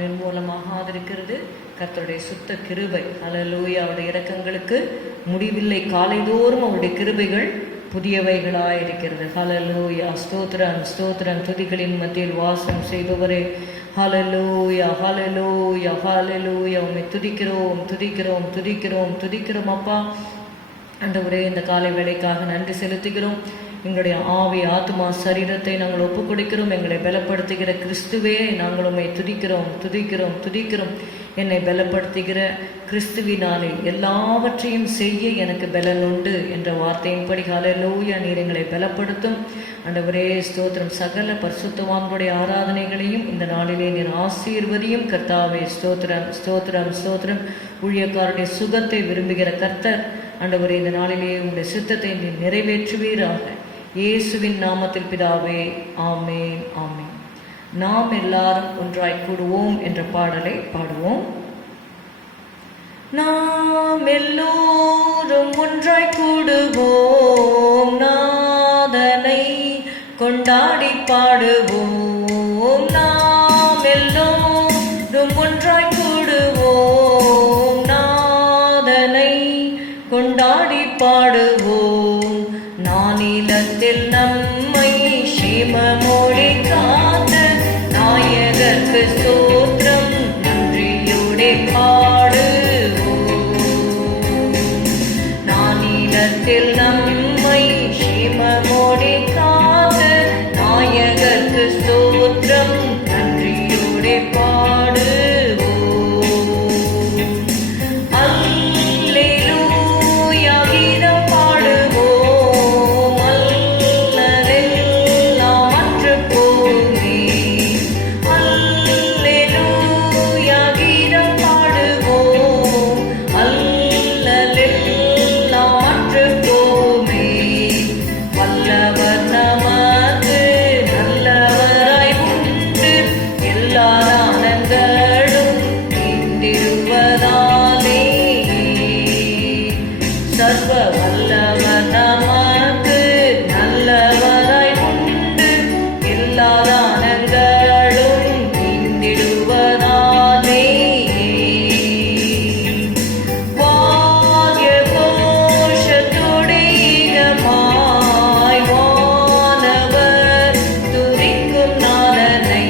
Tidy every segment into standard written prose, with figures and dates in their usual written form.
நிர்மூலமாக ஆதரிக்கிறது கர்த்தருடைய சுத்த கிருபை. ஹல்லேலூயா. அவருடைய இரக்கங்களுக்கு முடிவில்லை, காலைதோறும் அவருடைய கிருபைகள் புதியவைகளாயிருக்கிறது. ஹல்லேலூயா. ஸ்தோத்திரம் ஸ்தோத்திரம். துதிகளின் மத்தியில் வாசம் செய்பவரே, ஹல்லேலூயா ஹல்லேலூயா ஹல்லேலூயா. உம்மை துதிக்கிறோம் துதிக்கிறோம் துதிக்கிறோம் துதிக்கிறோம் அப்பா. ஆண்டவரே, இந்த காலை வேளைக்காக நன்றி செலுத்துகிறோம். எங்களுடைய ஆவி ஆத்மா சரீரத்தை நாங்கள் ஒப்புக் கொடுக்கிறோம். எங்களை பலப்படுத்துகிற கிறிஸ்துவே, நாங்கள் உம்மை துதிக்கிறோம் துதிக்கிறோம் துதிக்கிறோம். என்னை பலப்படுத்துகிற கிறிஸ்துவினாலே எல்லாவற்றையும் செய்ய எனக்கு பலன் உண்டு என்ற வார்த்தையின்படி ஹல்லேலூயா நீர் எங்களை பலப்படுத்தும். ஆண்டவரே ஸ்தோத்திரம். சகல பரிசுத்தவான்களுடைய ஆராதனைகளையும் இந்த நாளிலே நீர் ஆசீர்வதியும் கர்த்தாவே. ஸ்தோத்திரம் ஸ்தோத்திரம் ஸ்தோத்திரம். ஊழியக்காரருடைய சுகத்தை விரும்புகிற கர்த்தர் ஆண்டவரே, இந்த நாளிலே உங்களுடைய சித்தத்தை நீர் நிறைவேற்றுவீராக. இயேசுவின் நாமத்தில் பிதாவே, ஆமென் ஆமென். நாம் எல்லாரும் ஒன்றாய் கூடுவோம் என்ற பாடலை பாடுவோம். நாம் எல்லோரும் ஒன்றாய் கூடுவோம், நாதனை கொண்டாடி பாடுவோம். நாம் எல்லோரும் ஒன்றாய் கூடுவோம், நாதனை கொண்டாடி பாடுவோம். நானிலத்தில் நம்மை சேமமோடு காத்த நாயகர்க்கு ஸ்தோத்திரம் நன்றியோடு பாடுவோம். நானிலத்தில் நம்மை சேமமோடு காத்த நாயகர்க்கு ஸ்தோத்திரம் நன்றியோடு பாடுவோம். சர்வ வல்லவர் நமக்கு நல்லவராய் உண்டு, எல்லா தானங்களும் நீந்திடுவதாலே. வாத்திய கோஷத்தோடு ஈகமாய் வானவர் துதிக்கும் நாதனை.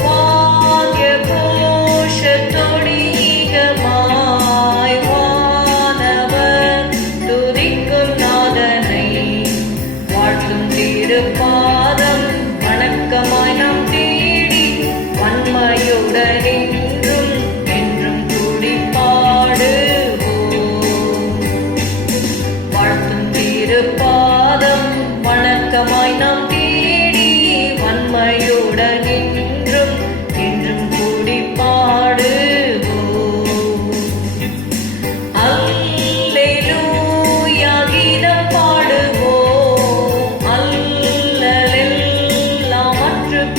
வாத்திய கோஷத்தோடு ஈகமாய் பாதம் வணக்கமாய் நாம் தேடி வன்மையுடன் என்றும் என்றும் கூடி பாடுவோம். வாழ்த்தும் திருப்பாதம் வணக்கமாய் நாம் தேடி வன்மையுடன் என்றும் என்றும் கூடி பாடுவோம். அல்லேலூயா கீதம் பாடுவோம்.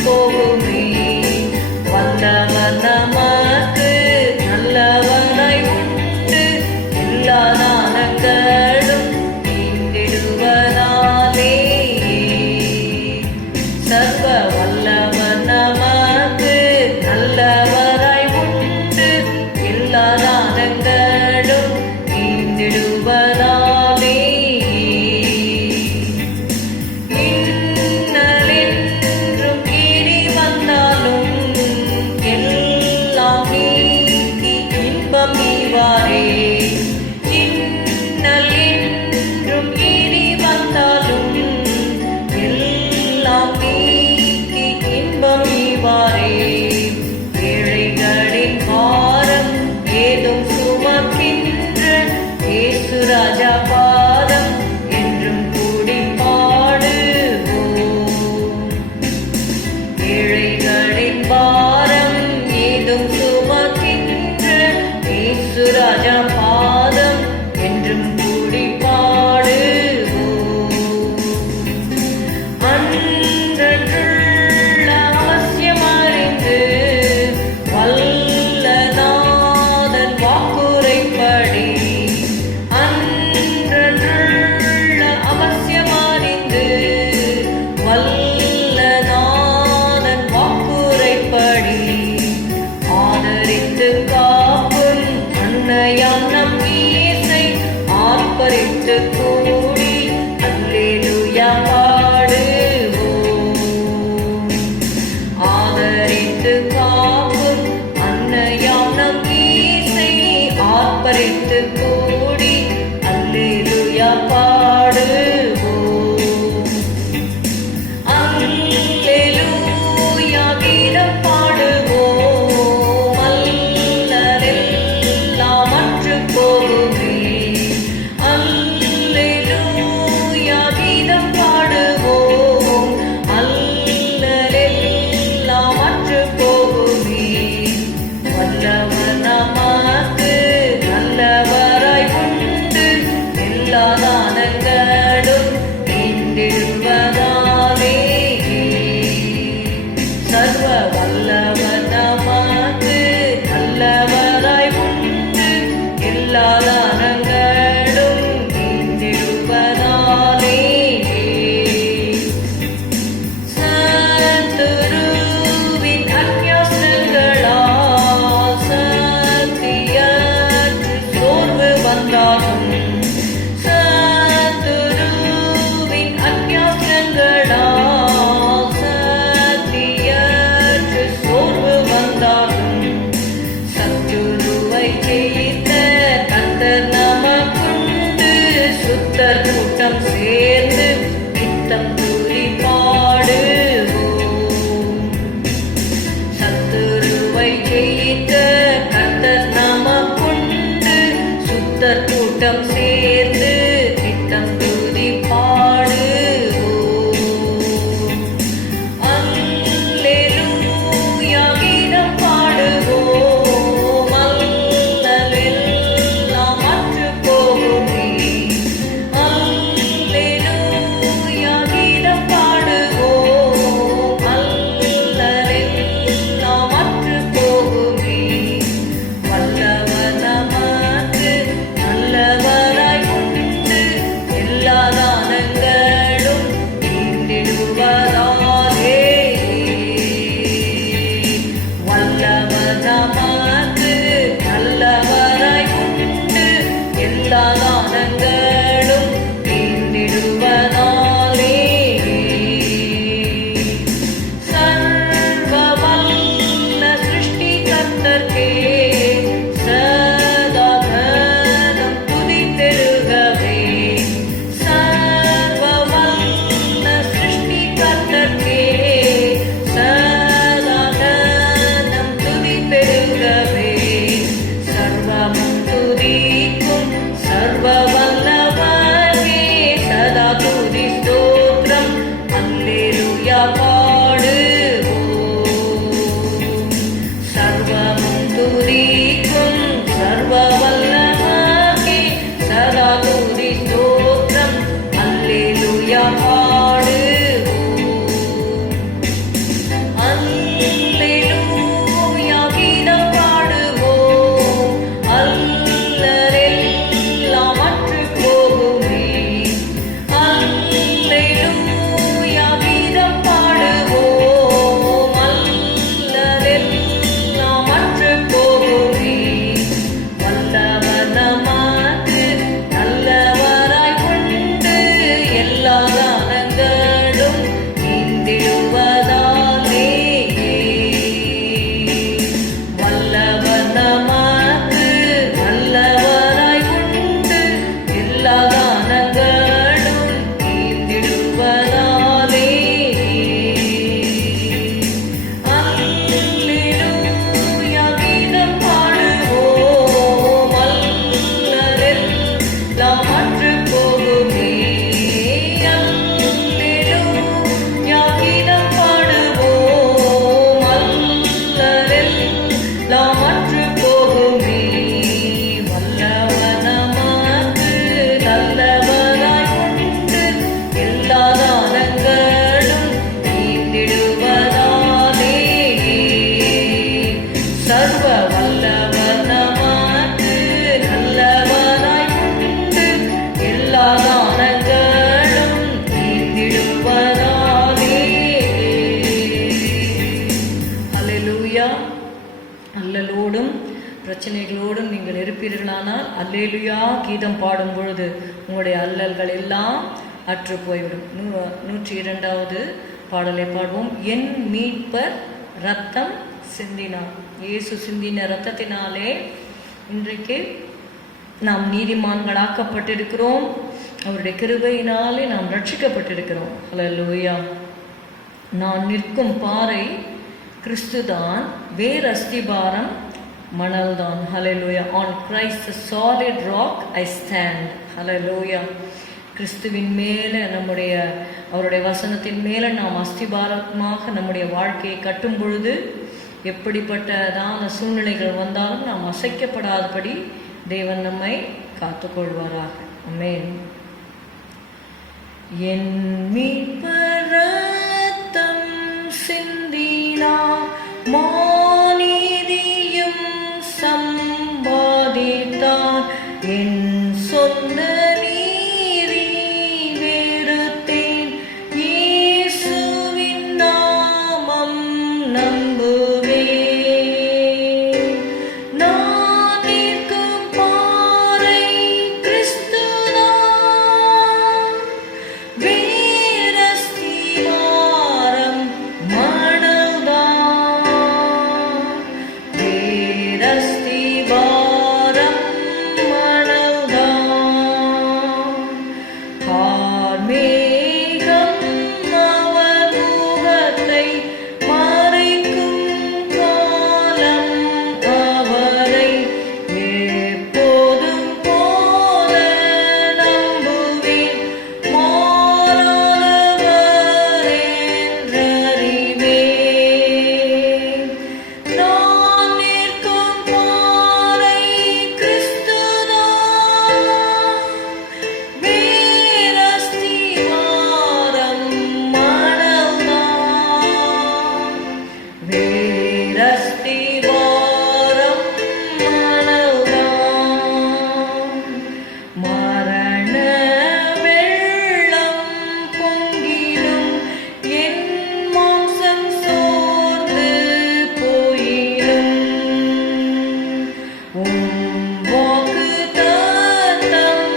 போகுமே வல்லவர் காக்கும் அன்னையாம் நம் ஈசை ஆர்ப்பரித்து கூடி அல்லேலூயா பாடுவோம். அல்லேலூயா கீதம் பாடுவோம். அல்லலெல்லாம் அற்று போகுமே. அல்லேலூயா கீதம் பாடுவோம். அல்லலெல்லாம் அற்று போகுமே. வல்லவர் நமக்கு நல்லவராய் உண்டு எல்லா தானங்களும் ஈண்டிடுவதாலே. சர்வ வல்லவர் நமக்கு நல்லவராய் உண்டு எல்லா தானங்களும் ஈண்டிடுவதாலே. சத்துருவின் அந்நியஸ்தங்களால் சக்தியற்று சோர்வு வந்தாலும் சத்துருவின் அந்நியஸ்தங்களால் சக்தியற்று சோர்வு வந்தாலும் சத்துருவை ஜெயித்த கர்த்தர் நமக்குண்டு. சுத்தர் கூட்டம் சேர்ந்து நித்தம் துதி பாடுவோம். சத்துருவை ஜெயித்த கர்த்தர் நமக்குண்டு. சுத்தர் கூட்டம் சேர்ந்து நித்தம் துதி பாடுவோம். அல்லேலூயா கீதம் பாடுவோம். அல்லலெல்லாம் அற்று போகுமே. அல்லேலூயா கீதம் பாடுவோம். அல்லலெல்லாம் அற்று போகுமே. வல்லவர் நமக்கு நல்லவராய் உண்டு எல்லா தானங்களும் ஈண்டிடுவதாலே. வல்லவர் நமக்கு நல்லவராய் உண்டு எல்லா தானங்களும் ஈண்டிடுவதாலே. சர்வ வல்ல சிருஷ்டி கர்த்தர்க்கே சதா கனம் துதித்தெழுகவே. சர்வ வல்ல சிருஷ்டி கர்த்தர்க்கே சதா கனம் துதித்தெழுகவே. சர்வமும் துதிக்கும் சர்வ வல்லவரே சதா துதி ஸ்தோத்திரம் அல்லேலூயா பாடுவோம். சர்வமும் துதிக்கும் சர்வ வல்லவரே சதா துதி ஸ்தோத்திரம் அல்லேலூயா பாடுவோம். அல்லேலூயா கீதம் பாடுவோம். அல்லலெல்லாம் அற்று போகுமே. அல்லேலூயா கீதம் பாடுவோம். அல்லலெல்லாம் அற்று போகுமே. வல்லவர் நமக்கு நல்லவராய் உண்டு எல்லா தானங்களும் ஈண்டிடுவதாலே. வல்லவர் நமக்கு நல்லவராய் உண்டு எல்லா தானங்களும் ஈண்டிடுவதாலே. அல்லேலூயா கீதம் பாடுவோம். அல்லலெல்லாம் அற்று போகுமே. அல்லேலூயா கீதம் பாடுவோம். அல்லலெல்லாம் அற்று போகுமே. வல்லவர் நமக்கு நல்லவராய் உண்டு எல்லா தானங்களும் ஈண்டிடுவதாலே. சர்வ வல்லவர் நமக்கு நல்லவராய் உண்டு எல்லா தானங்களும் ஈண்டிடுவதாலே. அல்லேலூயா. அல்லலோடும் பிரச்சனைகளோடும் நீங்கள் இருப்பீர்களானால் அல்லேலூயா கீதம் பாடும் பொழுது உங்களுடைய அல்லல்கள் எல்லாம் அற்று போய்விடும். 102வது பாடலை பாடுவோம். என் மீட்பர் ரத்தம் சிந்தினார். இயேசு சிந்தின இரத்தத்தினாலே இன்றைக்கு நாம் நீதிமான்களாக்கப்பட்டிருக்கிறோம். அவருடைய கிருபையினாலே நாம் ரட்சிக்கப்பட்டிருக்கிறோம். ஹல்லேலூயா. நான் நிற்கும் பாறை கிறிஸ்துதான், வேர் அஸ்திபாரம் மணல்தான். Hallelujah. On Christ the solid rock I stand. Hallelujah. கிறிஸ்துவின் மேலே அவருடைய வசனத்தின் மேலே நாம் அஸ்திபாரமாக நம்முடைய வாழ்க்கையை கட்டும் பொழுது எப்படிப்பட்டதான சூழ்நிலைகள் வந்தாலும் நாம் அசைக்கப்படாதபடி தேவன் நம்மை காத்துக்கொள்வாராக. ஆமென். என் மீட்பர் இரத்தம் சிந்தினார், மாநீதியும் சம்பாதித்தார். என் சொந்த நீதி வெறுத்தேன், இயேசுவின் நாமம் நம்புவேன். நான் நிற்கும் பாறை கிறிஸ்துதான், வேர் அஸ்திபாரம் மணல்தான். வேர் அஸ்திபாரம் மணல்தான். கார்மேகம் அவர் முகத்தை மறைக்கும் காலம் அவரை எப்போதும் போல நம்புவேன். மாறாதவர் என்றறிவேன். நான் நிற்கும் பாறை கிறிஸ்துதான், வேர் அஸ்திபாரம் மணல்தான். வேர் அஸ்திபாரம் மணல்தான். மரண வெள்ளம் பொங்கிலும் என் மாம்சம் சோர்ந்து போயினும் வாக்குத்தத்தம்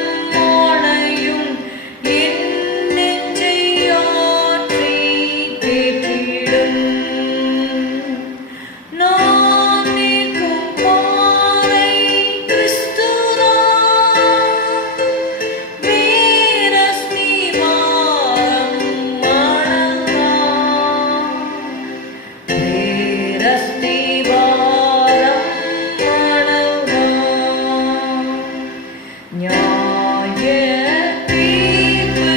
ஆணையும் என் நெஞ்சை ஆற்றி தேற்றிடும். நான் நிற்கும் பாறை கிறிஸ்துதான், வேர் அஸ்திபாரம் மணல்தான். வேர் அஸ்திபாரம் மணல்தான். நியாய தீர்ப்பு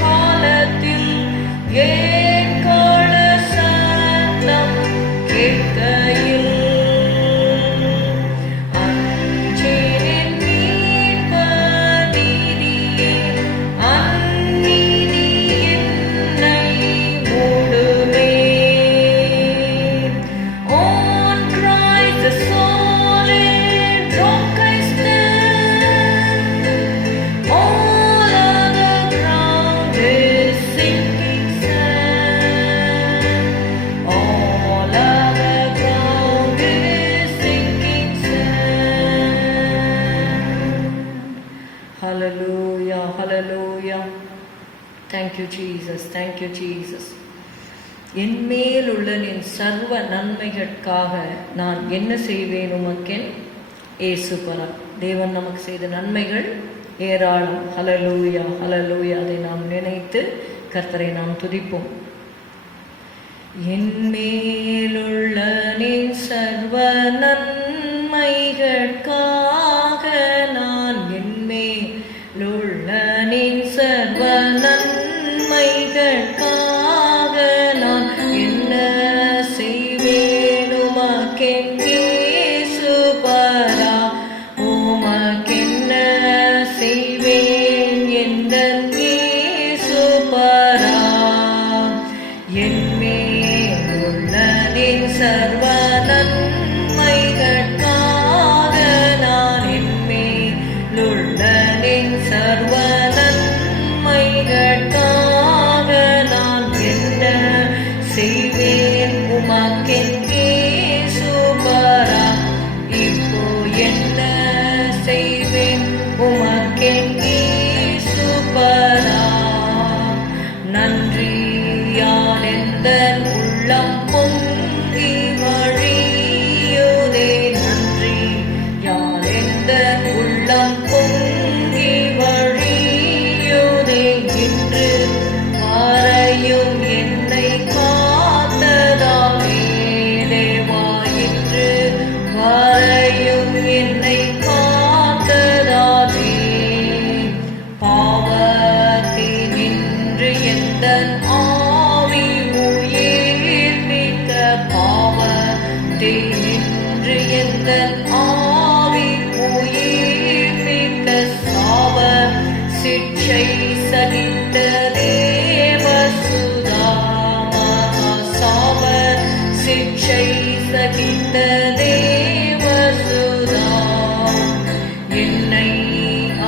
காலத்தில் எக்காள சத்தம் கேட்கையில் அஞ்சேன் மீட்பர் நீதியே, அந்நீதி என்னை மூடுமே. On Christ the solid rock I stand, all other ground is sinking sand. All other ground is sinking sand. Hallelujah, hallelujah. Thank you Jesus, thank you Jesus. என் மேல் உள்ள நின் சர்வ நன்மைகளுக்காக நான் என்ன செய்வேன் உமக்கென் ஏசுபரா. தேவன் நமக்கு செய்த நன்மைகள் ஏராளம். ஹல்லேலூயா, ஹல்லேலூயா. அதை நாம் நினைத்து கர்த்தரை நாம் துதிப்போம். என் மேலுள்ள நின் சர்வ நன்மைகளுக்காக நான் என் மேலுள்ள நின் சர்வ நன்மைகளுக்காக நான் என்ன செய்வேன் உமக்கென் இயேசுபரா. உமக்கென்ன செய்வேன் எந்தன் இயேசுபரா. என் மேலுள்ள நின் சர்வ நன்மைகளுக்காக நான் என் மேலுள்ள நின் சர்வ நன்மைகளுக்காக நான் என்ன செய்வேன் உமக்கென் இயேசுபரா. இன்று எந்தன் ஆவி உயிர்ப்பிக்க சாவ சிற்றை சகித்த தேவசுதா சாவ சிற்றை சகித்த தேவசுதா என்னை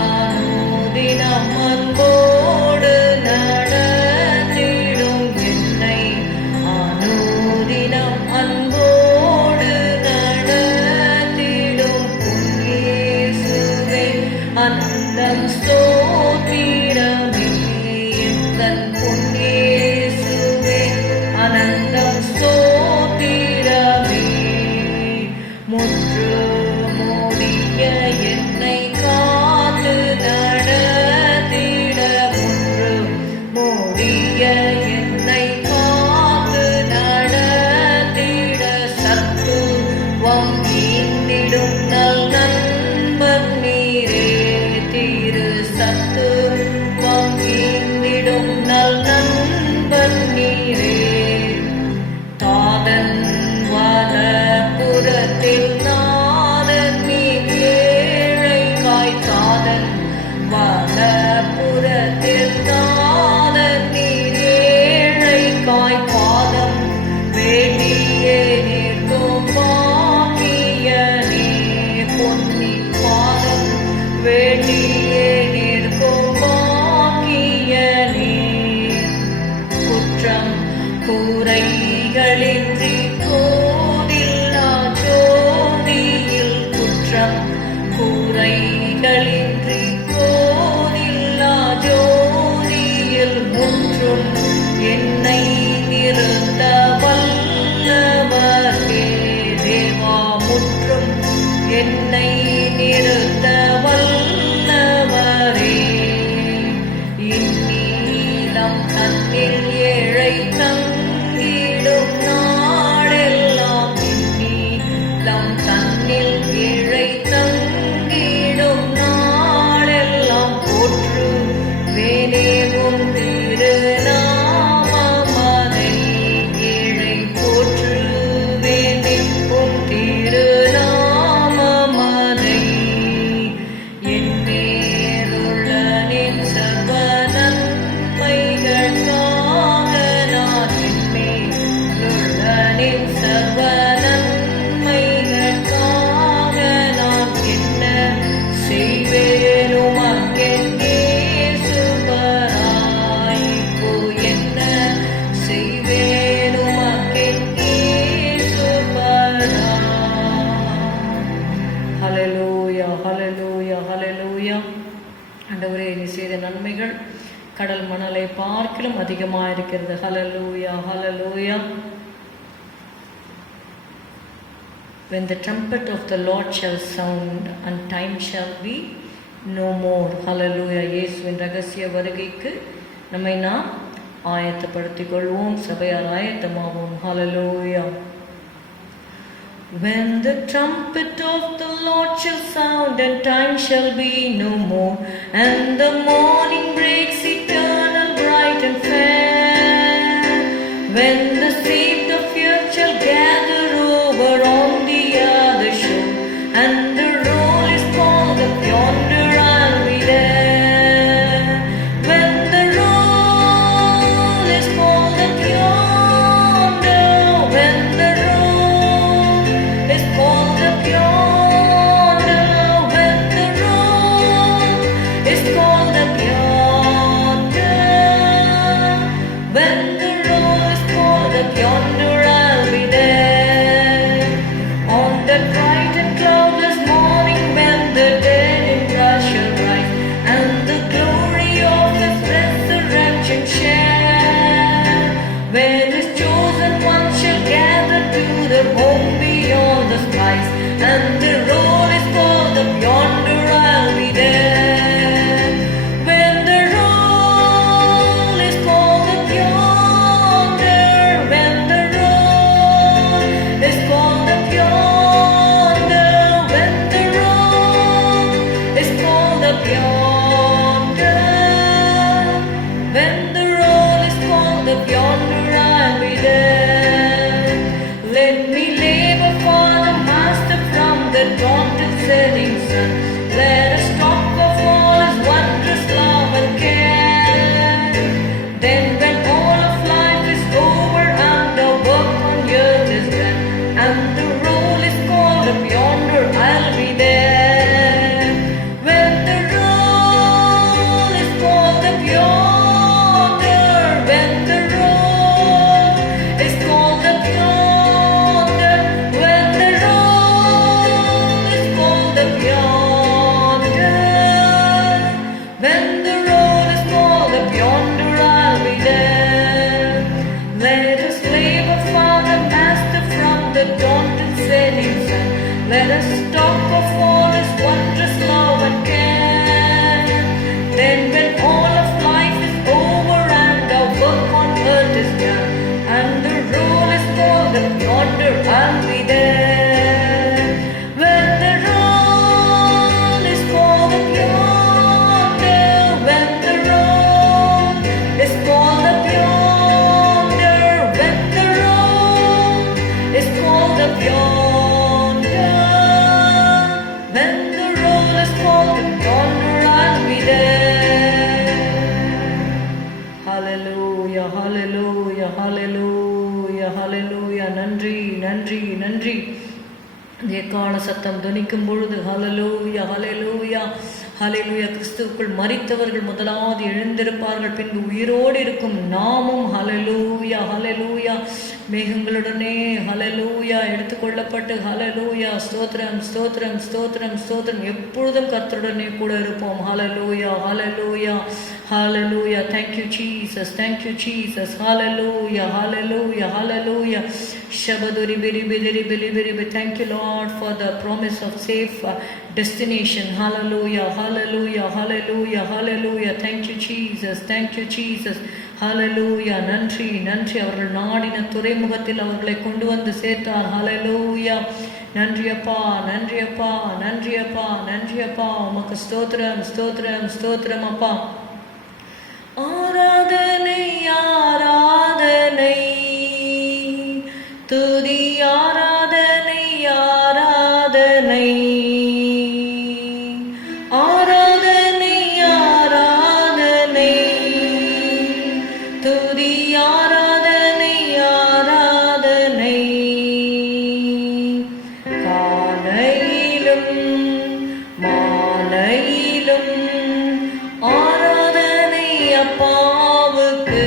ஆனுதினம் அன்போடு நடத்திடும் என்னை ஆனுதினம் அன்போடு நடத்திடும் இயேசுவே அனந்தம் ஸ்தோத்திரமே எந்தன் இயேசுவே அனந்தம் ஸ்தோத்திரமே முற்று மூடிய என்னை காத்து நடத்திட முற்று மூடிய என்னை காத்து நடத்திட சத்துவம் ஈந்திடும் நல் நண்பன் நீரே திரு சத்துவம் ஈந்திடும் நல் நண்பன் நீரே தாதன் வலப்புறத்தில் நாதன் நீ ஏழைக்காய் தாதன் வலப்புறத்தில் நாதன் நீ ஏழைக்காய் பாதம் வேண்டியே நிற்கும் பாக்கியனே பொன்னி பாதம் வேண்டியே நிற்கும் பாக்கியனே குற்றம் கூரைகளின்றி கோதில்லா ஜோதியில் குற்றம் கூரைகளின்றி கோதில்லா ஜோதியில் முற்றும் என்னை நிறுத்த வல்லவரே தேவா முற்றும் என்னை நிறுத்த வல்லவரே இந்நீலம் தன்னில் ஏழை தங்கிடும் நாடெல்லாம் இந்நீலம் தன்னில் ஏழை தங்கிடும் நாடெல்லாம் போற்று வேணேவும் திருநாமமதை ஏழை போற்று வேணேவும் திருநாமமதை என் மேலுள்ள நின் சர்வ நன்மைகளுக்காக நான் என் மேலுள்ள நின் சர்வ நன்மைகளுக்காக நான் என்ன செய்வேன் உமக்கென் இயேசுவராய் இப்போ என்ன செய்வேன் உமக்கென் இயேசுவராய் ஹல்லேலூயா ஹல்லேலூயா ஹல்லேலூயா ஆண்டவரே நீ செய்த நன்மைகள் கடல் மணலை பார்க்கிலும் அதிகமாக இருக்கிறது ஹல்லேலூயா ஹல்லேலூயா when the trumpet of the Lord shall sound and time shall be no more hallelujah இயேசுவின் ரகசிய வருகைக்கு நம்மை நாம் ஆயத்தப்படுத்திக் கொள்வோம் சபையார் ஆயத்தமாவோம் hallelujah when the trumpet of the Lord shall sound and time shall be no more and the morning breaks eternal bright and fair when the saved of earth shall gather over on the other shore and the roll is called up yonder I'll be there when the roll is called up yonder when the roll is called up yonder when the roll is called up yonder when the roll is called up yonder I'll be there on that bright and cloudless morning when the dead in rush shall rise and the glory of His resurrection share when His chosen ones shall gather to the home beyond the skies and the roll is called up yonder I'll be there when the roll is called up yonder when the roll is called up yonder when the roll is called up yonder when the roll is called up yonder I'll be there let me labor for the Master dawn till setting sun. Let us talk of all His wondrous love and care. Then when all of life is over and the work on earth is done, and the roll is called up yonder, I'll be there. When the roll is called up yonder, when the roll is called up yonder, when the roll is called up yonder, when the roll is called up yonder, I'll be there. Let us labor for the Master from the dawn till setting sun. Let us talk of all His wondrous love and care. Then when all of life is over and our work on earth is done, and the roll is called up yonder, I'll be there. When the roll is called up yonder, when the roll is called up yonder, when the roll is called up yonder, when the roll is called up yonder, I'll be there. Hallelujah, hallelujah, hallelujah, hallelujah. நன்றி நன்றி நன்றி. எக்கால சத்தம் துணிக்கும் பொழுது ஹalleluya ஹalleluya ஹalleluya. கிறிஸ்துவுக்குள் மரித்தவர்கள் முதலாவது எழுந்திருப்பார்கள், பின்பு உயிரோடு இருக்கும் நாமும் ஹalleluya ஹalleluya மேகங்களுடனே ஹalleluya எடுத்துக்கொள்ளப்பட்டு ஹalleluya ஸ்தோத்திரம் ஸ்தோத்திரம் ஸ்தோத்திரம் ஸ்தோத்திரம் எப்பொழுதும் கர்த்தருடனே கூட இருப்போம். ஹalleluya ஹalleluya hallelujah. Thank you Jesus, thank you Jesus. Hallelujah hallelujah hallelujah. Shabaduri biri biri biri biri. Thank you Lord for the promise of safe destination. Hallelujah hallelujah hallelujah hallelujah. Thank you Jesus, thank you Jesus. Hallelujah. நன்றி நன்றி. அவர்கள் நாடின துறைமுகத்தில் அவர்களை கொண்டு வந்து சேர்த்தார். Hallelujah. நன்றி அப்பா நன்றி அப்பா நன்றி அப்பா நன்றி அப்பா. உமக்கு ஸ்தோத்திரம் ஸ்தோத்திரம் ஸ்தோத்திரம் அப்பா. ஆராதனை ஆராதனை துதி ஆராதனை ஆராதனை ஆராதனை ஆராதனை துதி ஆராதனை ஆராதனை காலையிலும் மாலையிலும் ஆராதனை அப்பாவுக்கு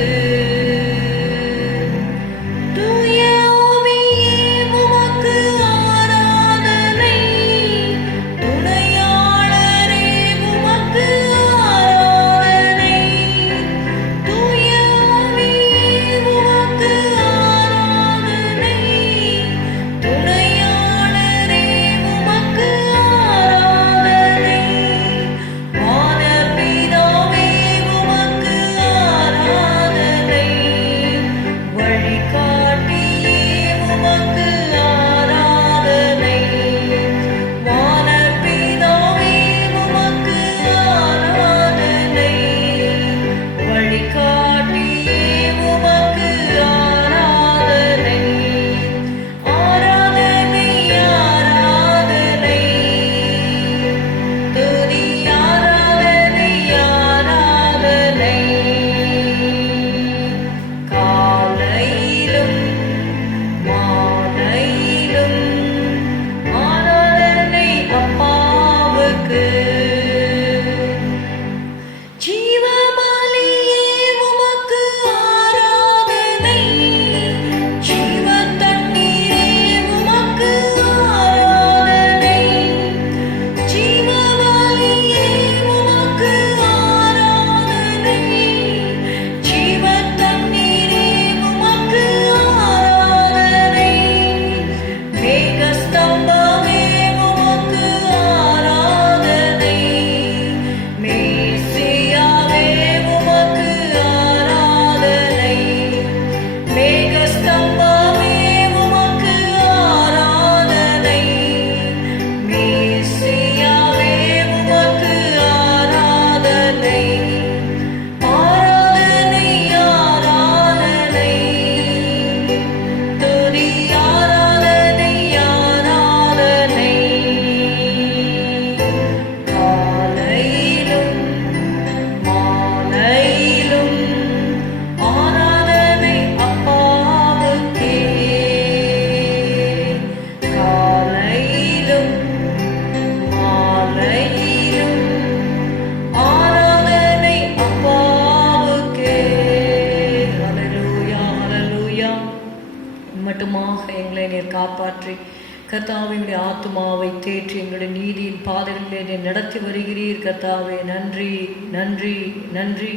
கர்த்தாவே எங்களுடைய ஆத்துமாவை தேற்றி எங்களுடைய நீதியின் பாதைகளிலே நீர் நடத்தி வருகிறீர் கர்த்தாவே. நன்றி நன்றி நன்றி.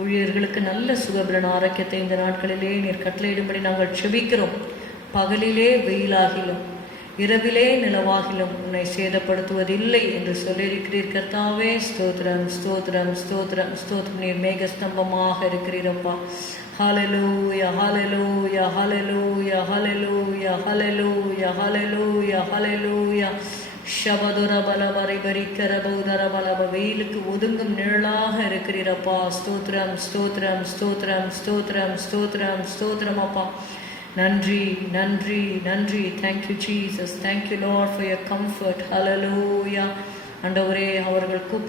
ஊழியர்களுக்கு நல்ல சுகபலன் ஆரோக்கியத்தை இந்த நாட்களிலே நீர் கட்டளையிடும்படி நாங்கள் செபிக்கிறோம். பகலிலே வெயிலாகிலும் இரவிலே நிலவாகிலும் உன்னை சேதப்படுத்துவதில்லை என்று சொல்லியிருக்கிறீர் கர்த்தாவே. ஸ்தோத்திரம் ஸ்தோத்திரம் ஸ்தோத்திரம் ஸ்தோத்திரம். நீர் மேகஸ்தம்பமாக இருக்கிறீரப்பா. ஹல்லேலூயா hallelujah hallelujah hallelujah hallelujah hallelujah ஹல்லேலூயா. ஷபதுர பலபரி பரிக்கர பௌதர பலப. வெயிலுக்கு ஒதுங்கும் நிழலாக இருக்கிறீரப்பா. ஸ்தோத்திரம் ஸ்தோத்திரம் ஸ்தோத்திரம் ஸ்தோத்திரம் ஸ்தோத்திரம் ஸ்தோத்திரம் அப்பா. நன்றி நன்றி நன்றி. Thank you Jesus. Thank you Lord for your comfort. Hallelujah. ஆண்டவரே,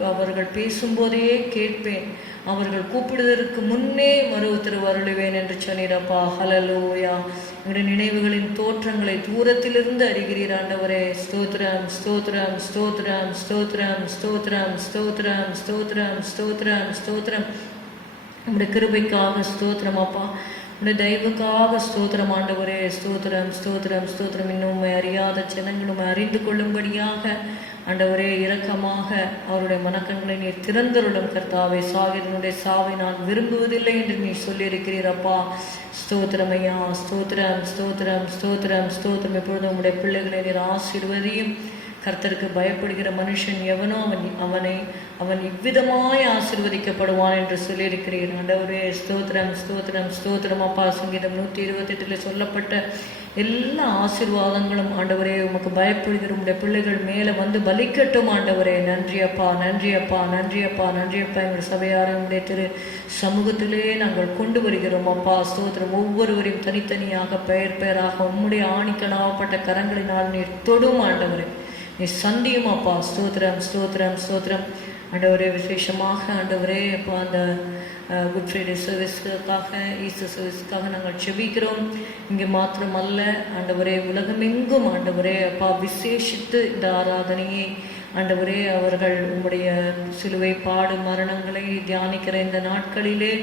அவர்கள் பேசும்போதே கேட்பேன், அவர்கள் கூப்பிடுவதற்கு முன்னே மறு உத்தரவு அருளுவேன் என்று சொன்னீரப்பா. ஹல்லேலூயா. எங்களுடைய நினைவுகளின் தோற்றங்களை தூரத்திலிருந்து அறிகிறீர் ஆண்டவரே. ஸ்தோத்திரம் ஸ்தோத்திரம் ஸ்தோத்திரம் ஸ்தோத்திரம் ஸ்தோத்திரம் ஸ்தோத்திரம் ஸ்தோத்திரம் ஸ்தோத்திரம் ஸ்தோத்திரம். நம்முடைய கிருபைக்காக ஸ்தோத்திரம் அப்பா. உடைய தயவுக்காக ஸ்தோத்திரம் ஆண்டவரே. ஸ்தோத்திரம் ஸ்தோத்திரம் ஸ்தோத்திரம். இன்னும் அறியாத ஜனங்களும் அறிந்து கொள்ளும்படியாக ஆண்டவரே இரக்கமாக அவருடைய மனக்கண்களை நீர் திறந்தருளும் கர்த்தாவே. சாகிரனுடைய சாவை நான் விரும்புவதில்லை என்று நீ சொல்லியிருக்கிறீரப்பா. ஸ்தோத்திரம் ஐயா. ஸ்தோத்திரம் ஸ்தோத்திரம் ஸ்தோத்திரம் ஸ்தோத்திரம். எப்பொழுதும் உங்களுடைய பிள்ளைகளை நீர் ஆசீர்வதியும். கர்த்தருக்கு பயப்படுகிற மனுஷன் எவனோ அவன் இவ்விதமாய் ஆசீர்வதிக்கப்படுவான் என்று சொல்லியிருக்கிறீர் ஆண்டவரே. ஸ்தோத்திரம் ஸ்தோத்திரம் ஸ்தோத்திரம் அப்பா. சங்கீதம் 128 சொல்லப்பட்ட எல்லா ஆசீர்வாதங்களும் ஆண்டவரே உமக்கு பயப்படுகிற உடைய பிள்ளைகள் மேலே வந்து பலிக்கட்டும் ஆண்டவரே. நன்றி அப்பா நன்றி அப்பா நன்றி அப்பா நன்றி அப்பா. எங்கள் சபையாரும் உடைய திரு சமூகத்திலே நாங்கள் கொண்டு வருகிறோம் அப்பா. ஸ்தோத்திரம். ஒவ்வொருவரையும் தனித்தனியாக பெயர் பெயராக உம்முடைய ஆணிக்கலாவப்பட்ட கரங்களினால் நீர் தொடும் ஆண்டவரே. நீ சந்தியும் அப்பா. ஸ்தோத்திரம் ஸ்தோத்திரம் ஸ்தோத்திரம். ஆண்டவரே விசேஷமாக ஆண்டவரே அப்போ அந்த குட் ஃப்ரைடே சர்வீஸ்க்காக ஈஸ்டர் சர்வீஸ்க்காக நாங்கள் செபிக்கிறோம். இங்கே மாத்திரமல்ல ஆண்டவரே, உலகமெங்கும் ஆண்டவரே அப்பா விசேஷித்து இந்த ஆராதனையை ஆண்டவரே அவர்கள் உம்முடைய சிலுவை பாடு மரணங்களை தியானிக்கிற இந்த நாட்களிலே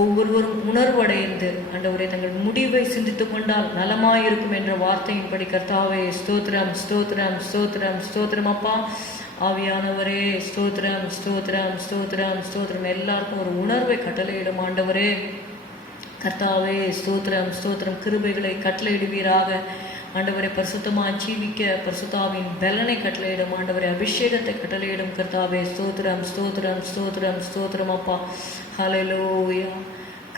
ஒவ்வொருவரும் உணர்வடைந்து ஆண்டவரே தங்கள் முடிவை சிந்தித்து கொண்டால் நலமாயிருக்கும் என்ற வார்த்தையின்படி கர்த்தாவே ஸ்தோத்திரம் ஸ்தோத்திரம் ஸ்தோத்திரம் ஸ்தோத்திரம் அப்பா. ஆவியானவரே ஸ்தோத்திரம் ஸ்தோத்திரம் ஸ்தோத்திரம் ஸ்தோத்திரம். எல்லாருக்கும் ஒரு உணர்வை கட்டளையிடும் ஆண்டவரே கர்த்தாவே. ஸ்தோத்திரம் ஸ்தோத்திரம். கிருபைகளை கட்டளையிடுவீராக ஆண்டவரை. பரிசுத்தமாக ஜீவிக்க பரிசுத்தாவின் பலனை கட்டளையிடும் ஆண்டவரை. அபிஷேகத்தை கட்டளையிடும் கர்த்தாவே. ஸ்தோத்திரம் ஸ்தோத்திரம் ஸ்தோத்திரம் ஸ்தோத்திரம் அப்பா. ஹல்லேலூயா.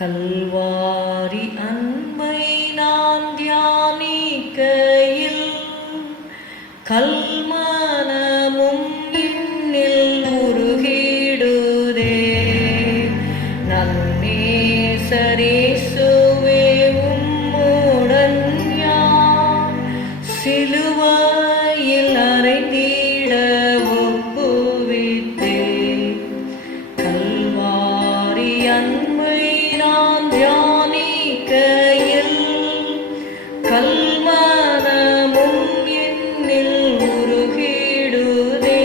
கல்வாரி அன்மை நான் தியானிக்கையில் கல்மனமும் இன்னில் உருகிடுதே. நன்னேசரேசுவே உம்முடன் யான் சிலுவையில் அறைந்திட ஒப்புவித்தே. கல்வாரி அன்மை நான் தியானிக்கையில் கல்மனமும் என்னில் உருகிடுதே.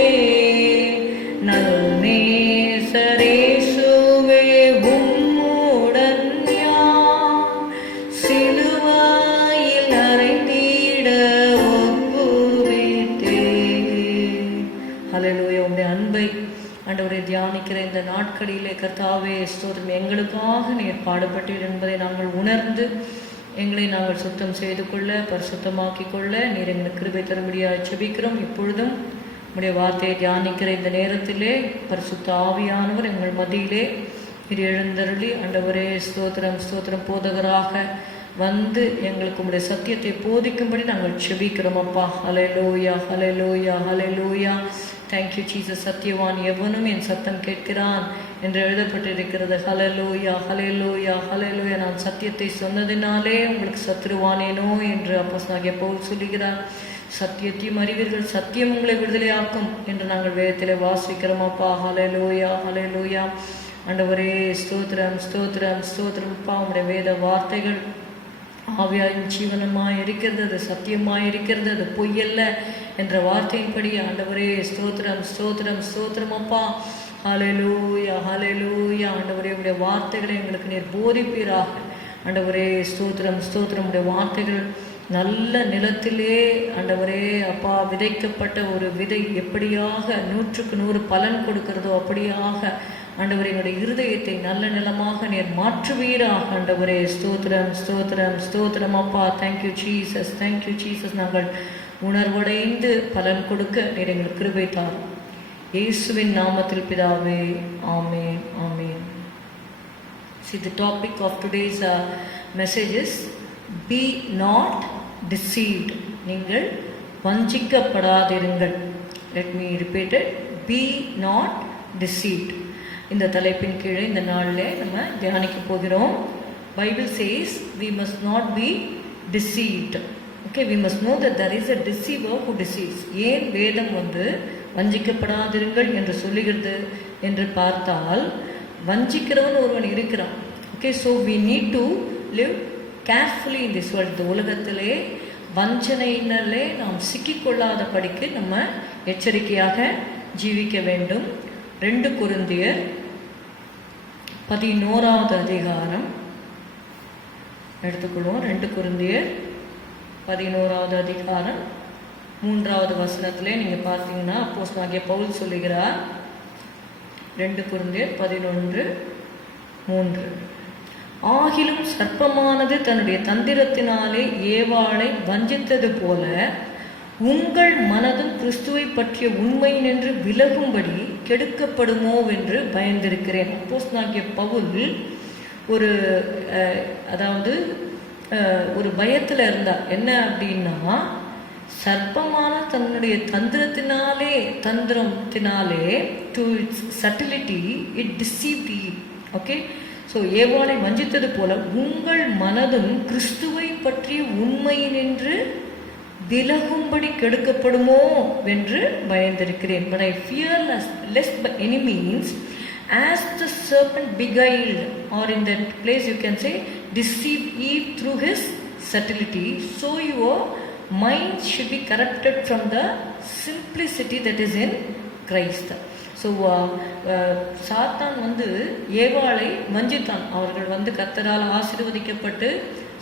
நன்னேசரேசுவே உம்முடன் யான் சிலுவையில் அறைந்திட ஒப்புவித்தே. ஹல்லேலூயா. உம்முடைய அன்பை ஆண்டவரை தியானிக்கிற இந்த நாட்களிலே கர்த்தாவே ஸ்தோத்திரம். எங்களுக்காக நீர் பாடுபட்டீர் என்பதை நாங்கள் உணர்ந்து எங்களை நாங்கள் சுத்தம் செய்து கொள்ள பரிசுத்தமாக்கிக் கொள்ள நீர் எங்களுக்கு கிருபை தரும்படியாக ஜெபிக்கிறோம். இப்பொழுதும் உடைய வார்த்தையை தியானிக்கிற இந்த நேரத்திலே பரிசுத்த ஆவியானவர் எங்கள் மத்தியிலே நீர் எழுந்தருளி ஆண்டவரே ஸ்தோத்திரம் ஸ்தோத்திரம் போதகராக வந்து எங்களுக்கு உடைய சத்தியத்தை போதிக்கும்படி நாங்கள் ஜெபிக்கிறோம் அப்பா. Hallelujah hallelujah hallelujah. Thank you Jesus. சத்தியவான் எவனும் என் சத்தம் கேட்கிறான் என்று எழுதப்பட்டிருக்கிறது. ஹல்லேலூயா ஹல்லேலூயா ஹல்லேலூயா. நான் சத்தியத்தை சொன்னதினாலே உங்களுக்கு சத்துருவானேனோ என்று அப்போஸ்தலனாகிய பவுல் சொல்லுகிறார். சத்தியத்தையும் அறிவீர்கள், சத்தியம் உங்களை விடுதலையாக்கும் என்று நாங்கள் வேதத்திலே வாசிக்கிறோம் அப்பா. ஹல்லேலூயா ஹல்லேலூயா. ஆண்டவரே ஸ்தோத்திரம் ஸ்தோத்திரம் ஸ்தோத்திரம் அப்பா. உடைய வேத வார்த்தைகள் ஆவியாயும் ஜீவனமாய் இருக்கிறது, அது சத்தியமாய் இருக்கிறது, அது பொய்யல்ல என்ற வார்த்தையின்படி ஆண்டவரே ஸ்தோத்திரம் ஸ்தோத்திரம் ஸ்தோத்திரம் அப்பா. ஹல்லேலூயா ஹல்லேலூயா. ஆண்டவரே உடைய வார்த்தைகளை எங்களுக்கு நீர் போதிப்பீராக. ஆண்டவரே ஸ்தோத்திரம் ஸ்தோத்திரம். உடைய வார்த்தைகள் நல்ல நிலத்திலே ஆண்டவரே அப்பா விதைக்கப்பட்ட ஒரு விதை எப்படியாக 100% பலன் கொடுக்கிறதோ அப்படியாக ஆண்டவரே என்னுடைய இருதயத்தை நல்ல நிலமாக நீர் மாற்றுவீராக ஆண்டவரே. ஸ்தோத்திரம் ஸ்தோத்திரம் ஸ்தோத்திரம் அப்பா. Thank you Jesus, thank you Jesus. நாங்கள் உணர்வடைந்து பலன் கொடுக்க நீர் எங்களுக்கு கிருபை தாரும். இயேசுவின் நாமத்தில் பிதாவே, ஆமென், ஆமென். See, the topic of today's message is be not deceived. நீங்கள் வஞ்சிக்கப்படாதிருங்கள். Let me repeat it. Be not deceived. இந்த தலைப்பின் கீழே இந்த நாளில் நம்ம தியானிக்க போகிறோம். Bible says we must not be deceived. Okay, we must know that there is a deceiver who deceives. ஏன் வேதம் வஞ்சிக்கப்படாதிருங்கள் என்று சொல்லுகிறது என்று பார்த்தால், வஞ்சிக்கிறவன் ஒருவன் இருக்கிறான். Okay, so we need to live carefully in this world. இந்த உலகத்திலே வஞ்சனையினாலே நாம் சிக்கிக்கொள்ளாத படிக்கு நம்ம எச்சரிக்கையாக ஜீவிக்க வேண்டும். 2 கொரிந்தியர் 11வது அதிகாரம் எடுத்துக்கொள்வோம். 2 கொரிந்தியர் 11வது அதிகாரம் 3வது வசனத்திலே நீங்கள் பார்த்தீங்கன்னா அப்போஸ்தலனாகிய பவுல் சொல்லுகிறார். 2 கொரிந்தியர் 11:3. ஆகிலும் சர்ப்பமானது தன்னுடைய தந்திரத்தினாலே ஏவாளை வஞ்சித்தது போல உங்கள் மனதும் கிறிஸ்துவை பற்றிய உண்மை நின்று விலகும்படி கெடுக்கப்படுமோ என்று பயந்திருக்கிறேன். அப்போஸ்தலனாகிய பவுல் ஒரு பயத்தில் இருந்தார். என்ன அப்படின்னா, சர்ப்பமான தன்னுடைய தந்திரத்தினாலே to its subtlety it deceived Eve. Okay, so ஏவாளை வஞ்சித்தது போல உங்கள் மனதும் கிறிஸ்துவை பற்றிய உண்மை நின்று விலகும்படி கெடுக்கப்படுமோ என்று பயந்திருக்கிறேன். But I fear lest by any means, as the serpent beguiled, or in that place you can say deceived Eve through his subtlety, so your mind should be corrupted from the simplicity that is in Christ. So சாத்தான் ஏவாளை வஞ்சித்தான். அவர்கள் கர்த்தரால் ஆசீர்வதிக்கப்பட்டு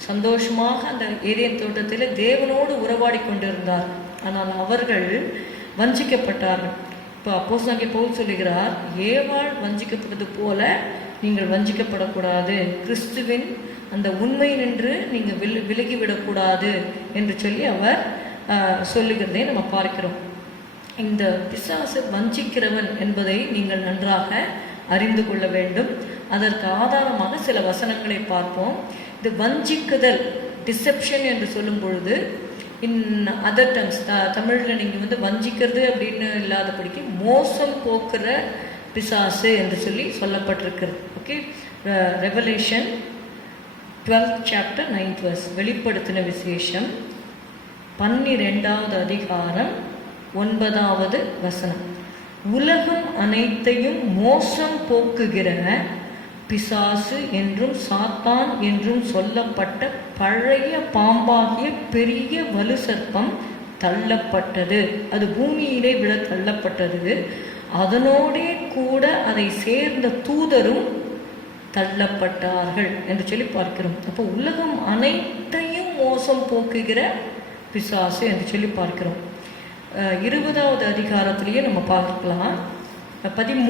சந்தோஷமாக அந்த Eden தோட்டத்தில் தேவனோடு உறவாடி கொண்டிருந்தார். ஆனால் அவர்கள் வஞ்சிக்கப்பட்டார்கள். இப்போ அப்போஸ்தலனாகிய பவுல் சொல்லுகிறார், ஏவாள் வஞ்சிக்கப்பட்டது போல நீங்கள் வஞ்சிக்கப்படக்கூடாது, கிறிஸ்துவின் அந்த உண்மை நின்று நீங்கள் விலகிவிடக்கூடாது என்று சொல்லி அவர் சொல்லுகிறதை நம்ம பார்க்கிறோம். இந்த பிசாசு வஞ்சிக்கிறவன் என்பதை நீங்கள் நன்றாக அறிந்து கொள்ள வேண்டும். அதற்கு ஆதாரமாக சில வசனங்களை பார்ப்போம். இது வஞ்சிக்குதல், டிசெப்ஷன் என்று சொல்லும் பொழுது இன் அதர் டங்ஸ், தமிழில் நீங்கள் வஞ்சிக்கிறது அப்படின்னு இல்லாதபடிக்கு மோசம் போக்குற பிசாசு என்று சொல்லி சொல்லப்பட்டிருக்கிறது. Okay, revelation 12th chapter 9th verse, வெளிப்படுத்தின விசேஷம் 12வது அதிகாரம் 9வது வசனம். உலகம் அனைத்தையும் மோசம் போக்குகிற பிசாசு என்றும் சாத்தான் என்றும் சொல்லப்பட்ட பழைய பாம்பாகிய பெரிய வலு சர்ப்பம் தள்ளப்பட்டது. அது பூமியிலே விட தள்ளப்பட்டது. அதனோடே கூட அதை சேர்ந்த தூதரும் தள்ளப்பட்டார்கள் என்று சொல்லி பார்க்கிறோம். அப்போ உலகம் அனைத்தையும் மோசம் போக்குகிற பிசாசு என்று சொல்லி பார்க்கிறோம். 20வது அதிகாரத்திலேயே நம்ம பார்க்கலாம். 13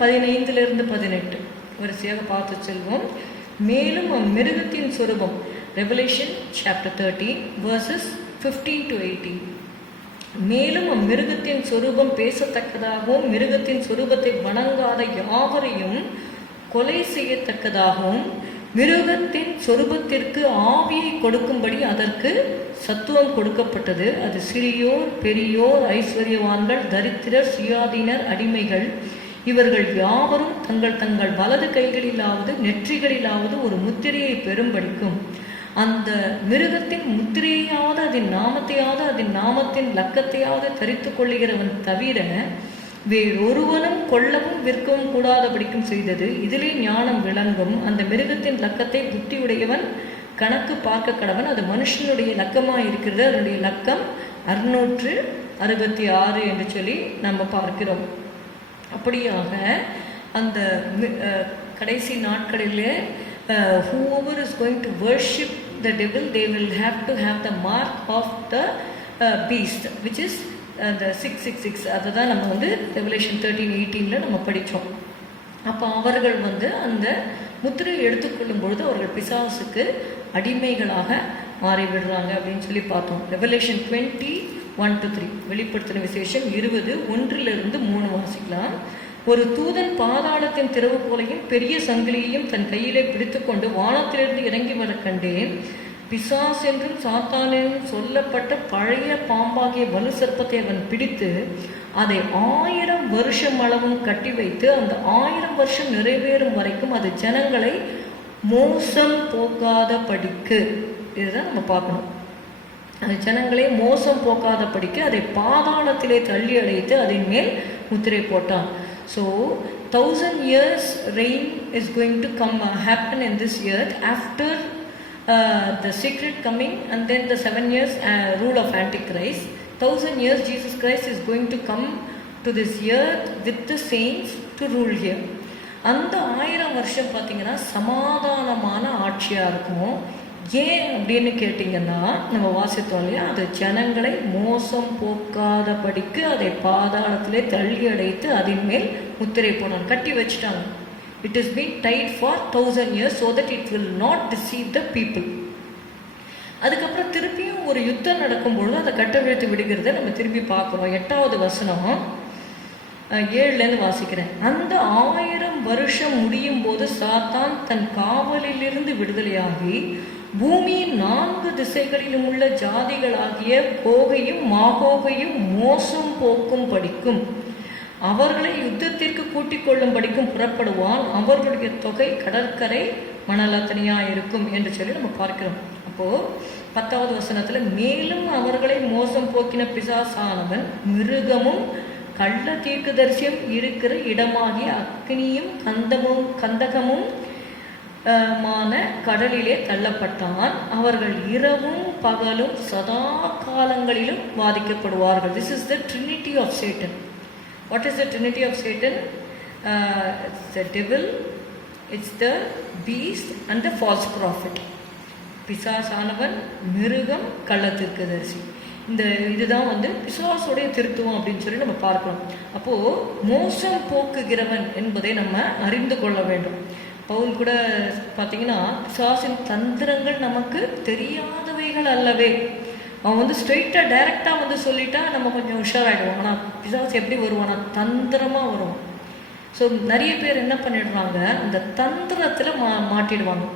15 18 வரிசையாக பார்த்து செல்வோம். மேலும் மிருகத்தின் சொரூபம், ரெவலேஷன் சாப்டர் 13 verses 15 to 18. மேலும் மிருகத்தின் சொரூபம் பேசத்தக்கதாகவும் மிருகத்தின் சொரூபத்தை வணங்காத யாவரையும் கொலை செய்யத்தக்கதாகவும் மிருகத்தின் சொரூபத்திற்கு ஆவியை கொடுக்கும்படி அதற்கு சத்துவம் கொடுக்கப்பட்டது. அது சிறியோர், பெரியோர், ஐஸ்வர்யவான்கள், தரித்திரர், சுயாதீனர், அடிமைகள் இவர்கள் யாவரும் தங்கள் தங்கள் வலது கைகளிலாவது நெற்றிகளிலாவது ஒரு முத்திரையை பெறும்படிக்கும் அந்த மிருகத்தின் முத்திரையாவது அதன் நாமத்தையாவது அதன் நாமத்தின் லக்கத்தையாவது தரித்து கொள்ளுகிறவன் தவிர வேறொருவனும் கொள்ளவும் விற்கவும் கூடாதபடிக்கும் செய்தது. இதிலே ஞானம் விளங்கும். அந்த மிருகத்தின் லக்கத்தை புத்தியுடையவன் கணக்கு பார்க்க கடவன். அது மனுஷனுடைய லக்கமாக இருக்கிறது. அதனுடைய லக்கம் 666 என்று சொல்லி நம்ம பார்க்கிறோம். அப்படியாக அந்த கடைசி நாட்களிலே whoever is going to worship the devil, they will have to have the mark of the beast, which is the 666. அதுதான் நம்ம வந்து ரெவலேஷன் 13:18 நம்ம படித்தோம். அப்போ அவர்கள் வந்து அந்த முத்திரையை எடுத்துக்கொள்ளும் பொழுது அவர்கள் பிசாசுக்கு அடிமைகளாக மாறிவிடுறாங்க அப்படின்னு சொல்லி பார்த்தோம். ரெவலேஷன் 20:1-3, வெளிப்படுத்தின விசேஷம் 20:1-3 வாசிக்கலாம். ஒரு தூதன் பாதாளத்தின் திறவுகோலையும் பெரிய சங்கிலியையும் தன் கையிலே பிடித்துக்கொண்டு வானத்திலிருந்து இறங்கி வர கண்டேன். பிசாஸ் என்றும் சாத்தான் என்றும் சொல்லப்பட்ட பழைய பாம்பாகிய வலு சர்ப்பத்தை அவன் பிடித்து அதை 1000 வருஷம் அளவும் கட்டி வைத்து அந்த 1000 வருஷம் நிறைவேறும் வரைக்கும் அது ஜனங்களை மோசம் போக்காத படிக்கு, இதுதான் நம்ம பார்க்கணும். அந்த ஜனங்களை மோசம் போக்காத படிக்க அதை பாதாளத்திலே தள்ளி அடைத்து அதன் மேல் முத்திரை போட்டான். So 1000 years reign is going to come happen in this earth after the secret coming, and then the 7 years rule of Antichrist. 1000 years Jesus Christ is going to come to this earth with the saints to rule here. அந்த 1000 வருஷம் பார்த்தீங்கன்னா சமாதானமான ஆட்சியாக இருக்கும். ஏன் அப்படின்னு கேட்டிங்கன்னா நம்ம வாசித்தோம் இல்லையா, அது ஜனங்களை மோசம் போக்காத படிக்கு அதை பாதாளத்திலே தள்ளி அடைத்து அதன் மேல் முத்திரை போனான், கட்டி வச்சுட்டாங்க. It is being tied for 1000 years so that it will not deceive the people. அதுக்கப்புறம் திருப்பியும் ஒரு யுத்தம் நடக்கும்பொழுது அதை கட்டவிழ்த்து விடுகிறத நம்ம திரும்பி பார்க்குறோம். 8வது வசனம் 7லேருந்து வாசிக்கிறேன். அந்த 1000 வருஷம் முடியும் போது சாத்தான் தன் காவலிலிருந்து விடுதலையாகி பூமியின் 4 திசைகளிலும் உள்ள ஜாதிகளாகிய கோகையும் மாகோகையும் மோசம் போக்கும் படிக்கும் அவர்களை யுத்தத்திற்கு கூட்டிக் கொள்ளும் படிக்கும் புறப்படுவான். அவர்களுடைய தொகை கடற்கரை மணலத்தனையாயிருக்கும் என்று சொல்லி நம்ம பார்க்கிறோம். அப்போ 10வது வசனத்துல மேலும் அவர்களை மோசம் போக்கின பிசாசானவன் மிருகமும் கள்ள தீர்க்கதரிசியும் இருக்கிற இடமாகிய அக்னியும் கந்தகமும் கடலிலே தள்ளப்பட்டான். அவர்கள் இரவும் பகலும் சதா காலங்களிலும் வாதிக்கப்படுவார்கள். This is the Trinity of Satan. What is the Trinity of Satan? It's the devil, it's the beast and the false prophet. பிசாசானவன், மிருகம், கள்ள தீர்க்கதரிசி. இந்த இதுதான் வந்து பிசாசுடைய திருத்துவம் அப்படின்னு சொல்லி நம்ம பார்க்கிறோம். அப்போ மோசம் போக்குகிறவன் என்பதை நம்ம அறிந்து கொள்ள வேண்டும். பவுல் கூட பார்த்தீங்கன்னா பிசாசின் தந்திரங்கள் நமக்கு தெரியாதவைகள் அல்லவே. அவன் வந்து ஸ்ட்ரெயிட்டாக டைரெக்டாக வந்து சொல்லிட்டா நம்ம கொஞ்சம் உஷாராயிடுவோம். ஆனால் பிசாசு எப்படி வருவானா, தந்திரமாக வருவான். ஸோ நிறைய பேர் என்ன பண்ணிடுறாங்க, அந்த தந்திரத்தில் மாட்டிடுவாங்க.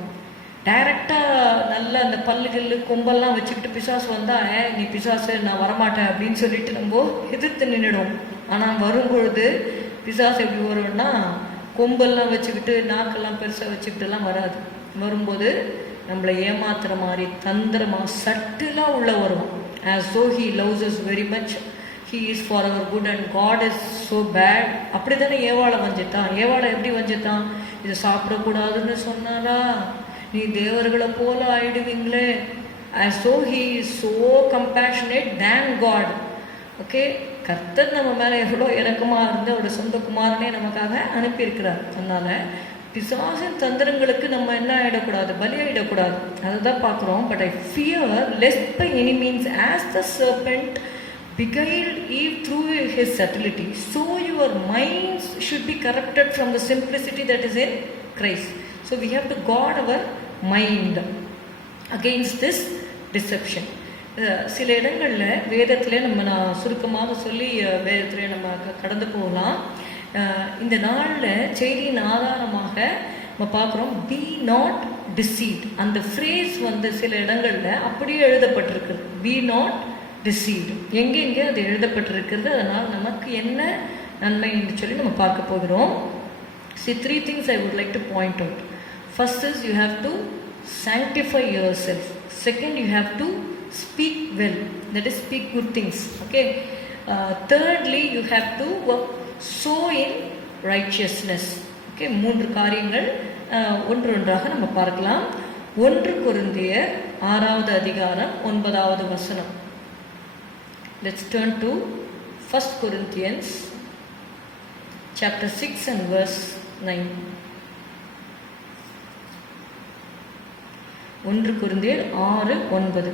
டைரெக்டாக நல்ல அந்த பல்லுகள் கொம்பெல்லாம் வச்சுக்கிட்டு பிசாசு வந்தால் நீ பிசாசு நான் வரமாட்டேன் அப்படின்னு சொல்லிட்டு நம்ம எதிர்த்து நின்றுடுவோம். ஆனால் வரும்பொழுது பிசாசு எப்படி வரும்னா கொம்பெல்லாம் வச்சுக்கிட்டு நாக்கெல்லாம் பெருசாக வச்சுக்கிட்டுலாம் வராது. வரும்போது நம்மளை ஏமாத்துற மாதிரி தந்திரமாக சட்டிலாக உள்ள வருவோம். as though he loves us very much, he is for our good and God is so bad. அப்படி தானே ஏவாளை வஞ்சித்தான். ஏவாளை எப்படி வஞ்சித்தான், இதை சாப்பிடக்கூடாதுன்னு சொன்னாரா, நீ தேவர்களை போல ஆயிடுவீங்களே. as though he is so compassionate than God. Okay, கர்த்தர் நம்ம மேலே எவ்வளோ இறக்கமாக இருந்து அவரோட சொந்த குமாரனே நமக்காக அனுப்பியிருக்கிறார். அதனால பிசாசின் தந்திரங்களுக்கு நம்ம என்ன ஆகிடக்கூடாது, பலியாயிடக்கூடாது. அதுதான் பார்க்குறோம். But I fear lest by any means as the serpent beguiled Eve through his subtlety, so your minds should be corrupted from the simplicity that is in Christ. So we have to guard our mind against this deception. சில இடங்களில் வேதத்தில் நான் சுருக்கமாக சொல்லி வேதத்தில் நம்ம கடந்து போகலாம். இந்த நாளில் செய்தியின் ஆதாரமாக நம்ம பார்க்குறோம், பி நாட் டிசீவ்ட். அந்த ஃப்ரேஸ் வந்து சில இடங்களில் அப்படியே எழுதப்பட்டிருக்கு, பி நாட் டிசீவ்டு. எங்கெங்கே அது எழுதப்பட்டிருக்கிறது, அதனால் நமக்கு என்ன நன்மை என்று சொல்லி நம்ம பார்க்க போகிறோம். See, 3 things I would like to point out. First is you have to sanctify yourself. Second, you have to speak well, that is speak good things. Okay. Thirdly, you have to sow in righteousness. Okay, 3 காரியங்கள் ஒன்றொன்றாக நம்ம பார்க்கலாம். 1 கொரிந்தியர் 6வது அதிகாரம் 9வது வசனம். Let's turn to 1 Corinthians chapter 6 and verse 9. 1 கொரிந்தியர் 6:9.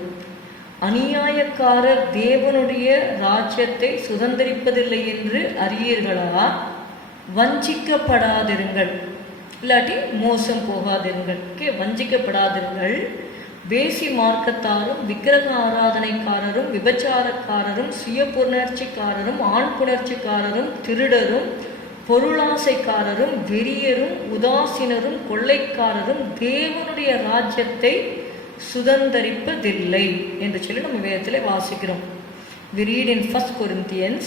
அநியாயக்காரர் தேவனுடைய ராஜ்யத்தை சுதந்தரிப்பதில்லை என்று அறியீர்களா? வஞ்சிக்கப்படாதிருங்கள், இல்லாட்டி மோசம் போகாதிருங்கள். வஞ்சிக்கப்படாதிருங்கள். வேசி மார்க்கத்தாரும் விக்கிரக ஆராதனைக்காரரும் விபச்சாரக்காரரும் சுய புணர்ச்சிக்காரரும் ஆண் புணர்ச்சிக்காரரும் திருடரும் பொருளாசைக்காரரும் வெறியரும் உதாசீனரும் கொள்ளைக்காரரும் தேவனுடைய ராஜ்யத்தை சுதந்தரிப்பதில்லை என்று சொல்லி நம்ம வேதத்தில் வாசிக்கிறோம். We read in 1 Corinthians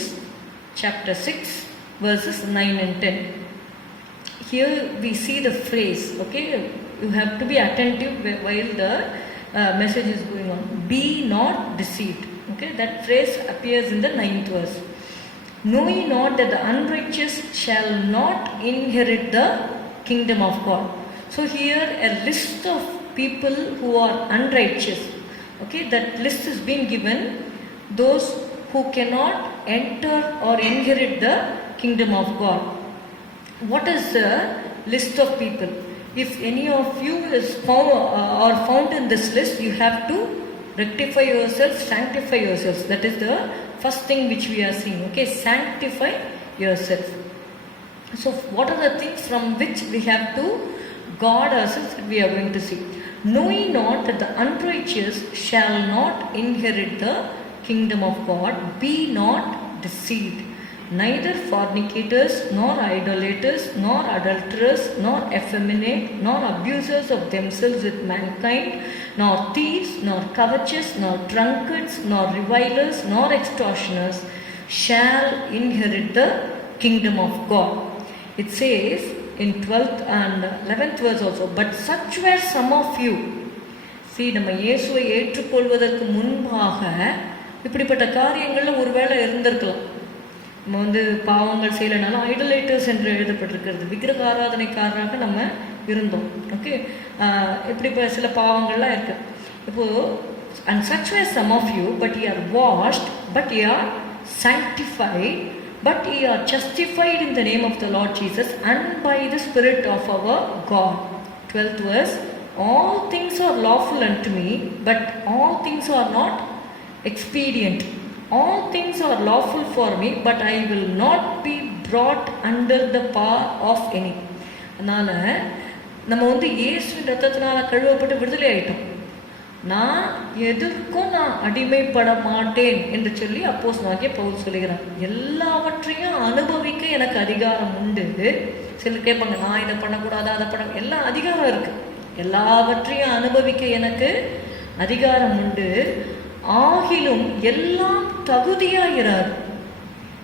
chapter 6 verses 9 and 10. Here we see the phrase, okay, you have to be attentive while the message is going on. Be not deceived. Okay, that phrase appears in the 9th verse. Know ye not that the unrighteous shall not inherit the kingdom of God. So here a list of people who are unrighteous. Okay, that list is being given. Those who cannot enter or inherit the kingdom of God. What is the list of people? If any of you is found in this list, you have to rectify yourself, sanctify yourselves. That is the first thing which we are seeing. Okay, sanctify yourself. So what are the things from which we have to guard ourselves that we are going to see? Know ye not that the unrighteous shall not inherit the kingdom of God? Be not deceived. Neither fornicators, nor idolaters, nor adulterers, nor effeminate, nor abusers of themselves with mankind, nor thieves, nor covetous, nor drunkards, nor revilers, nor extortioners shall inherit the kingdom of God. It says in 12th and 11th verse also, but such were some of you. See, நம்ம இயேசுவை ஏற்றுக்கொள்வதற்கு முன்பாக இப்படிப்பட்ட காரியங்கள்ல ஒருவேளை இருந்திருக்கலாம். நம்ம பாவங்கள் செய்யலைனாலும் ஐடோலேட்டர்ஸ் என்று எழுதப்பட்டிருக்கிறது. விக்கிரக ஆராதனைக்காரராக நம்ம இருந்தோம். ஓகே, இப்படி சில பாவங்கள்லாம் இருக்கு. இப்போ and such were some of you, but ye are washed, but ye are sanctified, but ye are justified in the name of the Lord Jesus and by the Spirit of our God. 12th verse, all things are lawful unto me, but all things are not expedient. All things are lawful for me, but I will not be brought under the power of any. அதனால நம்ம இயேசுவின் ரத்தத்தினால கழுவப்பட்டு விடுதலை ஆயிட்டோம். நான் எதற்கும் நான் அடிமைப்பட மாட்டேன் என்று சொல்லி அப்போஸ்தலனாகிய பவுல் சொல்லுகிறார். எல்லாவற்றையும் அனுபவிக்க எனக்கு அதிகாரம் உண்டு. சிலர் கேட்பாங்க, நான் இதை பண்ணக்கூடாதா அதை பண்ண, எல்லாம் அதிகாரம் இருக்கு. எல்லாவற்றையும் அனுபவிக்க எனக்கு அதிகாரம் உண்டு. ஆகிலும் எல்லாம் தகுதியாயிராது.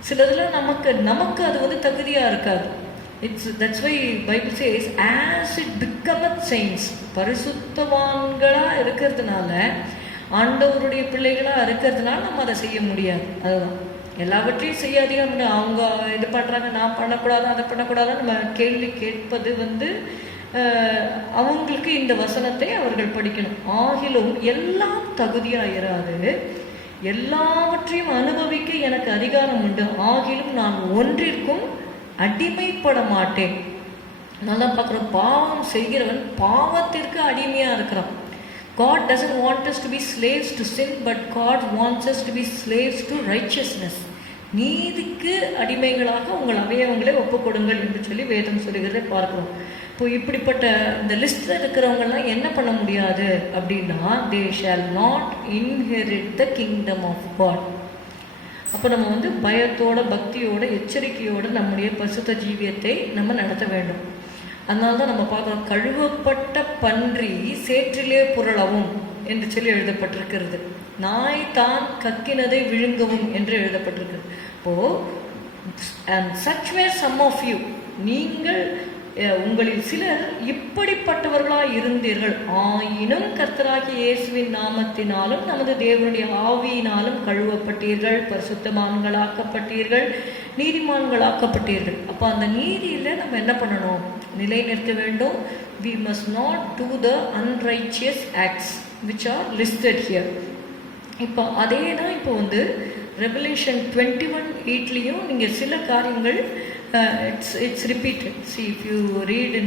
சிலதுல நமக்கு அது தகுதியா இருக்காது. That's why Bible says as it becometh saints, பரிசுத்தவான்களா இருக்கிறதுனால, ஆண்டவருடைய பிள்ளைகளா இருக்கிறதுனால நம்ம அதை செய்ய முடியாது. அதுதான் எல்லாவற்றையும் செய்யாதீங்க, அவங்க இது பண்றாங்க நான் பண்ணக்கூடாது அதை பண்ணக்கூடாது நம்ம கேள்வி கேட்பது அவங்களுக்கு இந்த வசனத்தை அவர்கள் படிக்கணும். ஆகிலும் எல்லாம் தகுதியாயிராது, எல்லாவற்றையும் அனுபவிக்க எனக்கு அதிகாரம் உண்டு. ஆகிலும் நான் ஒன்றிற்கும் அடிமைப்பட மாட்டேன். நல்லா பார்க்குறோம், பாவம் செய்கிறவன் பாவத்திற்கு அடிமையா இருக்கிறான். God doesn't want us to be slaves to sin, but God wants us to be slaves to righteousness. நீதிக்கு அடிமைகளாக உங்கள் அவயவங்களை ஒப்புக்கொடுங்கள் என்று சொல்லி வேதம் சொல்லுகிறதை பார்க்கிறோம். இப்போ இப்படிப்பட்ட இந்த லிஸ்ட்ல இருக்கிறவங்கெல்லாம் என்ன பண்ண முடியாது அப்படின்னா, they shall not inherit the kingdom of God. அப்போ நம்ம பயத்தோட பக்தியோட எச்சரிக்கையோட நம்முடைய பரிசுத்த ஜீவியத்தை நம்ம நடத்த வேண்டும். அதனால தான் நம்ம பார்க்குறோம், கழுவப்பட்ட பன்றி சேற்றிலே புரளவும் என்று சொல்லி எழுதப்பட்டிருக்கிறது. நாய் தான் கக்கினதை விழுங்கவும் என்று எழுதப்பட்டிருக்கு. இப்போ and such were some of you, நீங்கள் உங்களில் சிலர் இப்படிப்பட்டவர்களாய் இருந்தீர்கள். ஆயினும் கர்த்தராகிய இயேசுவின் நாமத்தினாலும் நமது தேவனுடைய ஆவியினாலும் கழுவப்பட்டீர்கள், பரிசுத்தமான்களாக்கப்பட்டீர்கள், நீதிமான்களாக்கப்பட்டீர்கள். அப்போ அந்த நீதியில நம்ம என்ன பண்ணணும்? நிலை நிற்க வேண்டும். We must not do the unrighteous acts which are listed here. இப்போ அதே தான் இப்போ ரெவலேஷன் 21:8 நீங்கள் சில காரியங்கள் it's repeated. See, if you read in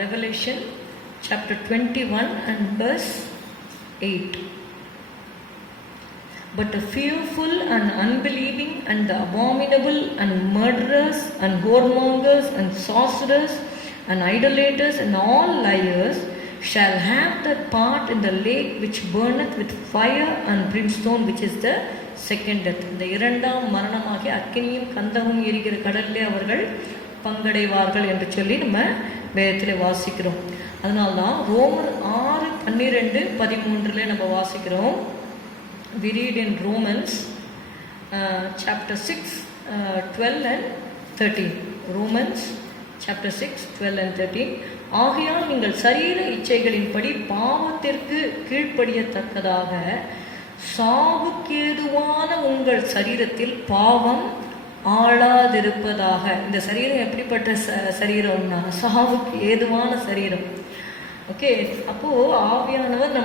Revelation chapter 21 and verse 8. But the fearful and unbelieving and the abominable and murderers and whoremongers and sorcerers and idolaters and all liars shall have that part in the lake which burneth with fire and brimstone, which is the second death. இந்த இரண்டாம் மரணமாகிய அக்கினியும் கந்தமும் எரிகிற கடலிலே அவர்கள் பங்கடைவார்கள் என்று சொல்லி நம்ம வேதத்தில் வாசிக்கிறோம். அதனால்தான் ரோமர் 6:12-13 நம்ம வாசிக்கிறோம். We read in Romans chapter 6 12 and 13. Romans chapter 6 12 and 13. ஆகையால் நீங்கள் சரீர இச்சைகளின்படி பாவத்திற்கு கீழ்ப்படியத்தக்கதாக சாவுக்கேதுவான உங்கள் சரீரத்தில் பாவம் ஆளாதிருப்பதாக. இந்த சரீரம் எப்படிப்பட்ட சரீரம்னா சாவுக்கு ஏதுவான சரீரம். ஓகே, அப்போது ஆவியானவர்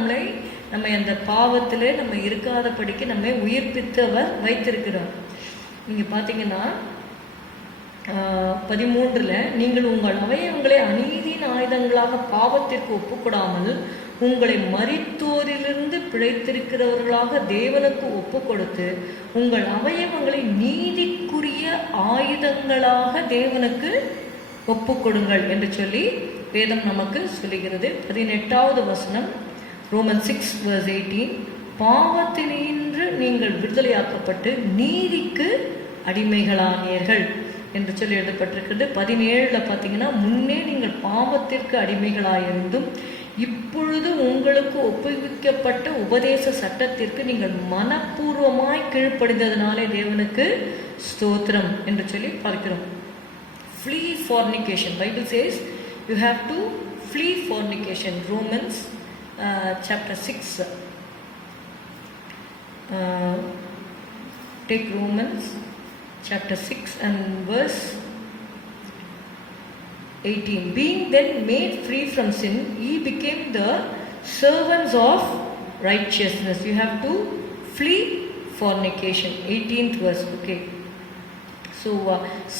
நம்ம அந்த பாவத்தில் நம்ம இருக்காதபடிக்கு நம்மை உயிர்ப்பித்து அவர் வைத்திருக்கிறார். நீங்கள் பார்த்தீங்கன்னா 13 நீங்கள் உங்கள் அவயவங்களை அநீதியின் ஆயுதங்களாக பாவத்திற்கு ஒப்புக்கொடாமல் உங்களை மரித்தோரிலிருந்து பிழைத்திருக்கிறவர்களாக தேவனுக்கு ஒப்பு கொடுத்து உங்கள் அவயவங்களை நீதிக்குரிய ஆயுதங்களாக தேவனுக்கு ஒப்பு கொடுங்கள் என்று சொல்லி வேதம் நமக்கு சொல்லுகிறது. 18வது வசனம் Romans 6:18. பாவத்தினின்று நீங்கள் விடுதலையாக்கப்பட்டு நீதிக்கு அடிமைகளானீர்கள் என்று சொல்லி எழுதப்பட்டிருக்கிறது. 17 பார்த்தீங்கன்னா, முன்னே நீங்கள் பாவத்திற்கு அடிமைகளாயிருந்தும் இப்பொழுது உங்களுக்கு ஒப்புவிக்கப்பட்ட உபதேச சட்டத்திற்கு நீங்கள் மனப்பூர்வமாய் கீழ்ப்படிந்ததினாலே தேவனுக்கு ஸ்தோத்திரம் என்று சொல்லி பார்க்கிறோம். Flee fornication. Bible says you have to flee fornication. Romans chapter 6. Take Romans chapter 6 and verse 18. Being then made free from sin, ye became the servants of righteousness. You have to flee fornication. 18th verse. Okay. So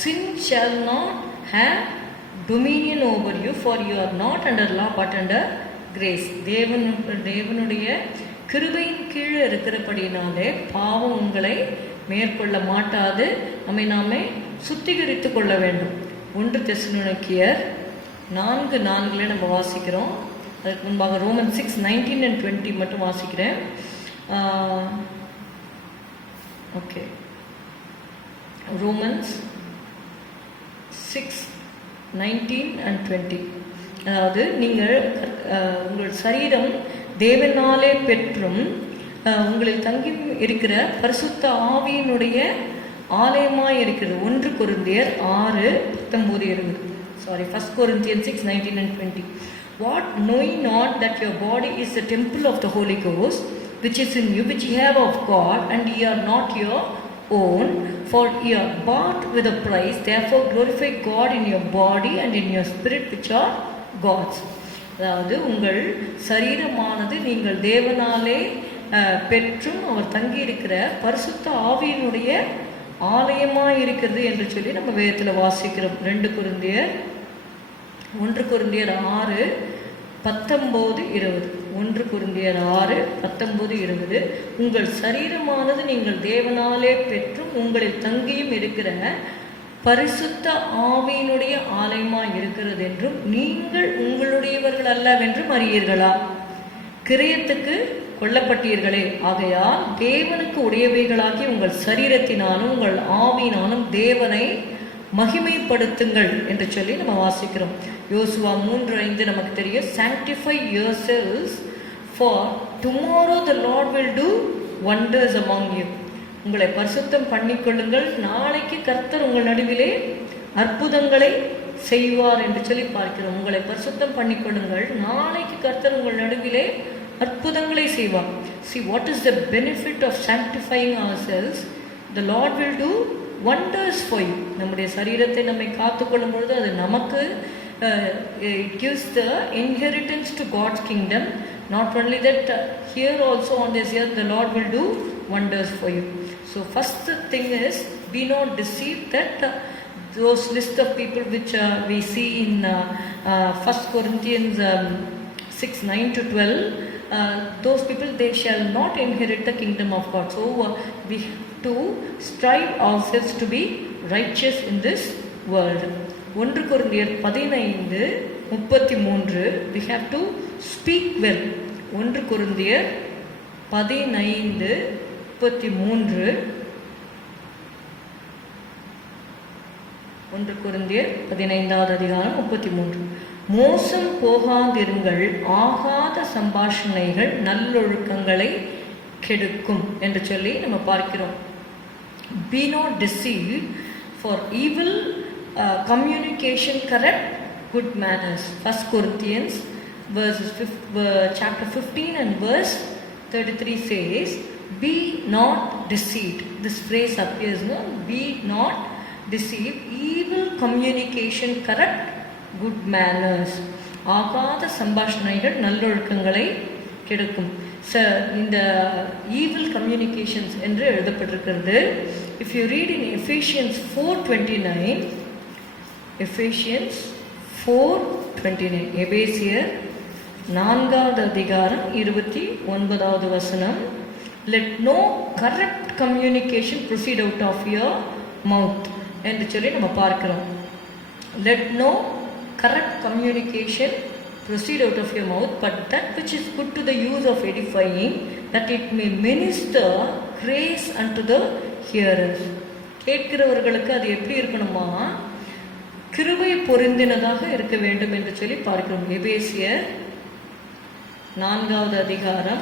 sin shall not have dominion over you, for you are not under law but under grace. தேவனுடைய கிருபையின் கீழே இருக்கிறபடினாலே பாவம் உங்களை மேற்கொள்ள மாட்டாது. நாமே சுத்திகரித்து கொள்ள வேண்டும். 1 தெசலோனிக்கேயர் 4:4 நம்ம வாசிக்கிறோம். அதுக்கு முன்பாக ரோமன் 6:19 and 20 மட்டும் வாசிக்கிறேன். Okay, Romans 6:19 and 20. அதாவது நீங்கள் உங்கள் சரீரம் தேவனாலே பெற்றும் உங்களில் தங்கி இருக்கிற பரிசுத்த ஆவியினுடைய ஆலயமாய் இருக்கிறது. 1 கொரிந்தியர் 6:19-20. Sorry, 1 Corinthians 6:19 and 20. What, knowing not that your body is the temple of the Holy Ghost, which is in you, which ye have of God, and ye are not your own, for ye are bought with a price. Therefore glorify God in your body and in your spirit, which are God's. அதாவது உங்கள் சரீரமானது நீங்கள் தேவனாலே பெற்றும் அவர் தங்கி இருக்கிற பரிசுத்த ஆவியினுடைய ஆலயமாக இருக்கிறது என்று சொல்லி நம்ம வேதத்தில் வாசிக்கிறோம். 1 கொரிந்தியர் 6:19-20. 1 கொரிந்தியர் 6:19-20. உங்கள் சரீரமானது நீங்கள் தேவனாலே பெற்றும் உங்களில் தங்கியும் இருக்கிற பரிசுத்த ஆவியினுடைய ஆலயமாய் இருக்கிறது என்றும் நீங்கள் உங்களுடையவர்கள் அல்லவென்றும் அறியீர்களா? கிரயத்துக்கு கொல்லப்பட்டீர்களே, ஆகையால் தேவனுக்கு உடையவைகளாகி உங்கள் சரீரத்தினாலும் உங்கள் ஆவியினாலும் தேவனை மகிமைப்படுத்துங்கள் என்று சொல்லி நம்ம வாசிக்கிறோம். யோசுவா 3:5 நமக்கு தெரியும். Sanctify yourselves, for tomorrow the Lord will do wonders among you. உங்களை பரிசுத்தம் பண்ணிக்கொள்ளுங்கள், நாளைக்கு கர்த்தர் உங்கள் நடுவிலே அற்புதங்களை செய்வார் என்று சொல்லி பார்க்கிறோம். உங்களை பரிசுத்தம் பண்ணிக்கொள்ளுங்கள், நாளைக்கு கர்த்தர் உங்கள் நடுவிலே அற்புதங்களை செய்வார். See, what is the benefit of sanctifying ourselves? The Lord will do wonders for you. நம்முடைய சரீரத்தை நம்மை காத்துக்கொள்ளும் பொழுது அது நமக்கு it gives the inheritance to God's kingdom. Not only that, here also on this earth the Lord will do wonders for you. So first thing is, be not deceived that those list of people which we see in 1 Corinthians 9 to 12, those people, they shall not inherit the kingdom of God. So we have to strive ourselves to be righteous in this world. 1 Corinthians 15:33, we have to speak well. 1 Corinthians 15:33, 1 Corinthians 15:33, மோசம் போகாதிருங்கள், ஆகாத சம்பாஷணைகள் நல்லொழுக்கங்களை கெடுக்கும் என்று சொல்லி நம்ம பார்க்கிறோம். Be not deceived, for evil communication corrupt good manners. 1 Corinthians chapter 15 and verse 33 says, be not deceived. This phrase appears, no? Be not deceived. Evil communication corrupt good manners. ஆகாத சம்பாஷணைகள் நல்லொழுக்கங்களை கெடுக்கும். இந்த evil communications என்று எழுதப்பட்டிருக்கிறது. If you read in Ephesians 4:29, Ephesians 4:29, எபேசியர் 4:29, let no corrupt communication proceed out of your mouth என்று சொல்லி நம்ம பார்க்கிறோம். Let no corrupt communication proceed out of your mouth, but that which is good to the use of edifying, that it may minister grace unto the hearers. கேட்கிறவர்களுக்கு அது எப்படி இருக்கணுமா? கிருபை பொருந்தினதாக இருக்க வேண்டும் என்று சொல்லி பார்க்கிறோம். எபேசியர் 4:29,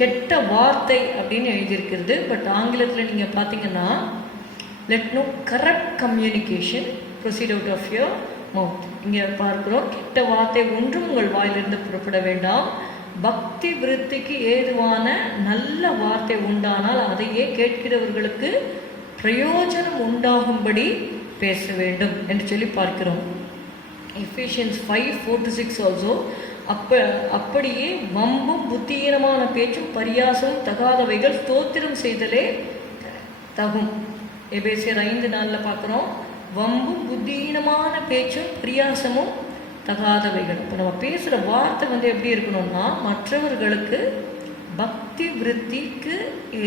கெட்ட வார்த்தை அப்படின்னு எழுதியிருக்கிறது. பட் ஆங்கிலத்தில் நீங்கள் பார்த்தீங்கன்னா, let no corrupt communication proceed out of your mouth. இங்கே பார்க்கிறோம், கெட்ட வார்த்தை ஒன்றும் உங்கள் வாயிலிருந்து புறப்பட வேண்டாம், பக்தி விருத்திக்கு ஏதுவான நல்ல வார்த்தை உண்டானால் அதையே கேட்கிறவர்களுக்கு பிரயோஜனம் உண்டாகும்படி பேச வேண்டும் என்று சொல்லி பார்க்கிறோம். Ephesians 5:4-6 also, அப்படியே வம்பும் புத்தியீனமான பேச்சும் பரியாசமும் தகாதவைகள் ஸ்தோத்திரம் செய்தலே தகும். எபேசியர் 5:4 பார்க்குறோம், வம்பும் புத்தியீனமான பேச்சும் பரியாசமும் தகாதவைகள். இப்போ நம்ம பேசுகிற வார்த்தை எப்படி இருக்கணும்னா, மற்றவர்களுக்கு பக்தி விருத்திக்கு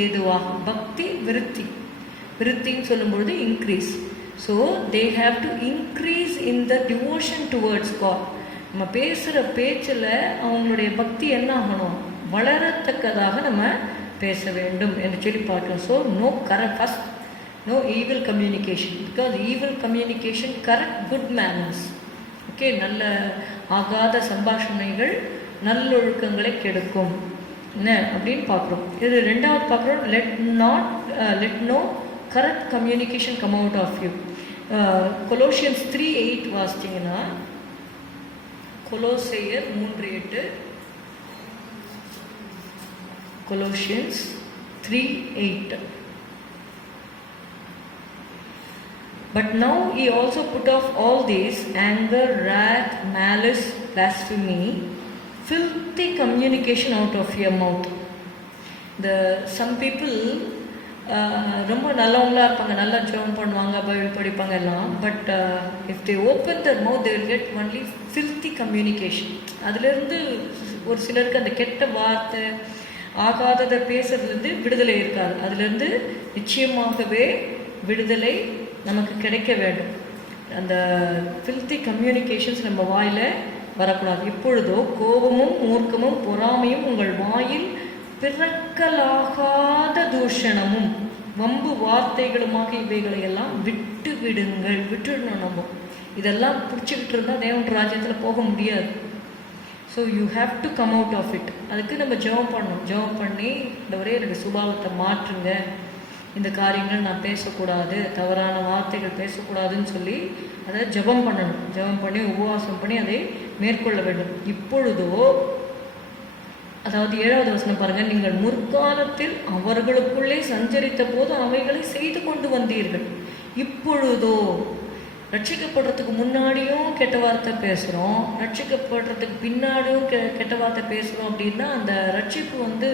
ஏதுவாக, பக்தி விருத்தின்னு சொல்லும்பொழுது increase. So they have to increase in the devotion towards god. நம்ம பேசுகிற பேச்சில் அவங்களுடைய பக்தி என்ன ஆகணும்? வளரத்தக்கதாக நம்ம பேச வேண்டும் என்று சொல்லி பார்க்கணும். So first no evil communication, because evil communication corrupt good manners. Okay, நல்ல ஆகாத சம்பாஷணைகள் நல்லொழுக்கங்களை கெடுக்கும் என்ன அப்படின்னு பார்க்குறோம். இது ரெண்டாவது பார்க்குறோம், let no corrupt communication come out of you. Colossians 3:8 வாசிச்சிங்கன்னா, கொலோசையர் 3:8, Colossians 3:8, but now ye also put off all these, anger, wrath, malice, blasphemy, filthy communication out of your mouth. Some people ரொம்ப நல்லவங்களா இருப்பாங்க, நல்லா ஜெபம் பண்ணுவாங்க, பைபிள் படிப்பாங்க எல்லாம். But if they open their mouth they will get only filthy communication. அதுலேருந்து ஒரு சிலருக்கு அந்த கெட்ட வார்த்தை ஆகாததை பேசுறதுலேருந்து விடுதலை இருக்காது. அதுலேருந்து நிச்சயமாகவே விடுதலை நமக்கு கிடைக்க வேண்டும். அந்த ஃபில்த்தி கம்யூனிகேஷன்ஸ் நம்ம வாயில் வரக்கூடாது. இப்பொழுதோ கோபமும் மூர்க்கமும் பொறாமையும் உங்கள் வாயில் பிறக்கலாகாத தூஷணமும் வம்பு வார்த்தைகளுமாக இவைகளை எல்லாம் விட்டுடணும். நம்ம இதெல்லாம் பிடிச்சிக்கிட்டு இருந்தால் தேவன் ராஜ்யத்தில் போக முடியாது. So you have to come out of it. அதுக்கு நம்ம ஜெபம் பண்ணணும். ஜெபம் பண்ணி ஒரே என்னுடைய சுபாவத்தை மாற்றுங்க, இந்த காரியங்கள் நான் பேசக்கூடாது, தவறான வார்த்தைகள் பேசக்கூடாதுன்னு சொல்லி அதை ஜெபம் பண்ணணும். ஜெபம் பண்ணி உபவாசம் பண்ணி அதை மேற்கொள்ள வேண்டும். இப்பொழுதோ, அதாவது 7வது வசனம் பாருங்கள், நீங்கள் முற்காலத்தில் அவர்களுக்குள்ளே சஞ்சரித்த போது அவைகளை செய்து கொண்டு வந்தீர்கள். இப்பொழுதோ, ரட்சிக்கப்படுறதுக்கு முன்னாடியும் கெட்ட வார்த்தை பேசுகிறோம், ரட்சிக்கப்படுறதுக்கு பின்னாடியும் கெட்ட வார்த்தை பேசுகிறோம் அப்படின்னா அந்த ரட்சிப்பு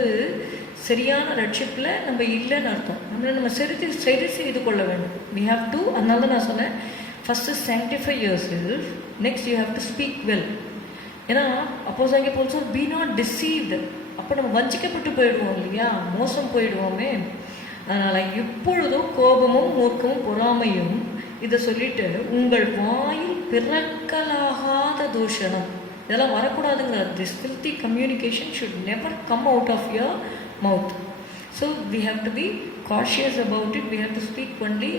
சரியான ரட்சிப்பில் நம்ம இல்லைன்னு அர்த்தம். நம்மளை நம்ம சரி செய்து கொள்ள வேண்டும். We have to. அதனால தான் நான் சொன்னேன், first sanctify yourself, next you have to speak well. ஏன்னா அப்போஸ்தலனாகிய பவுல் சொல்றார், be not deceived. அப்போ நம்ம வஞ்சிக்கப்பட்டு போயிடுவோம் இல்லையா, மோசம் போயிடுவோமே. அதனால் இப்பொழுதும் கோபமும் மூர்க்கமும் பொறாமையும் இதை சொல்லிட்டு உங்கள் வாயில் பிறக்கலாகாத தூஷணம் இதெல்லாம் வரக்கூடாதுங்கிறார். This filthy communication should never come out of your mouth. So we have to be cautious about it. We have to speak only.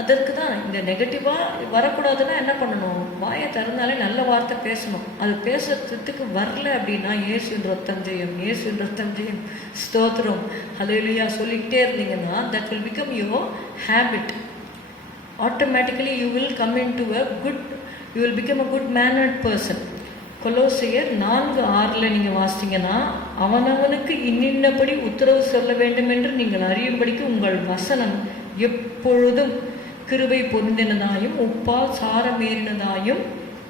அதற்கு தான் இந்த நெகட்டிவாக வரக்கூடாதுன்னா என்ன பண்ணணும், வாயை திறந்தாலே நல்ல வார்த்தை பேசணும். அது பேசுறதுக்கு வரல அப்படின்னா இயேசுவின் ரத்தம் ஜெயம், இயேசுவின் ரத்தம் ஜெயம், ஸ்தோத்திரம், ஹல்லேலூயா சொல்லிக்கிட்டே இருந்தீங்கன்னா that will become your habit. Automatically you will come into you will become a good mannered person. கொலோசையர் 4:6 நீங்கள் வாசித்தீங்கன்னா, அவனவனுக்கு இன்னின்னபடி உத்தரவு சொல்ல வேண்டும் என்று நீங்கள் அறியும்படிக்கு உங்கள் வசனம் எப்பொழுதும் கிருபை பொருந்தினதாயும் உப்பால் சாரமேறினதாயும்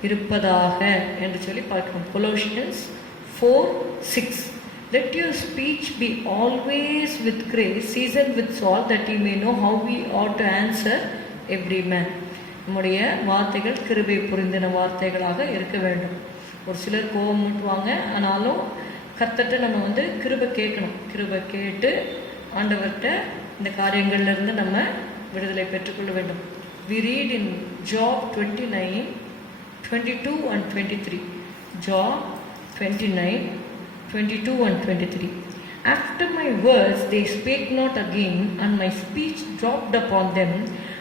இருப்பதாக என்று சொல்லி பார்க்கிறோம். Colossians 4:6. Let your speech be always with grace, seasoned with salt, that you may know how we ought to answer every man. நம்முடைய வார்த்தைகள் கிருபை புரிந்தின வார்த்தைகளாக இருக்க வேண்டும். ஒரு சிலர் கோபம் மூட்டுவாங்க, ஆனாலும் கர்த்தர்ட்ட நம்ம கிருபை கேட்கணும். கிருபை கேட்டு ஆண்டவர்கிட்ட இந்த காரியங்கள்லேருந்து நம்ம விடுதலை பெற்றுக்கொள்ள வேண்டும். We read in Job 29:22 and 23. Job 29:22 and 23. After my words they spake not again, and my speech dropped upon them,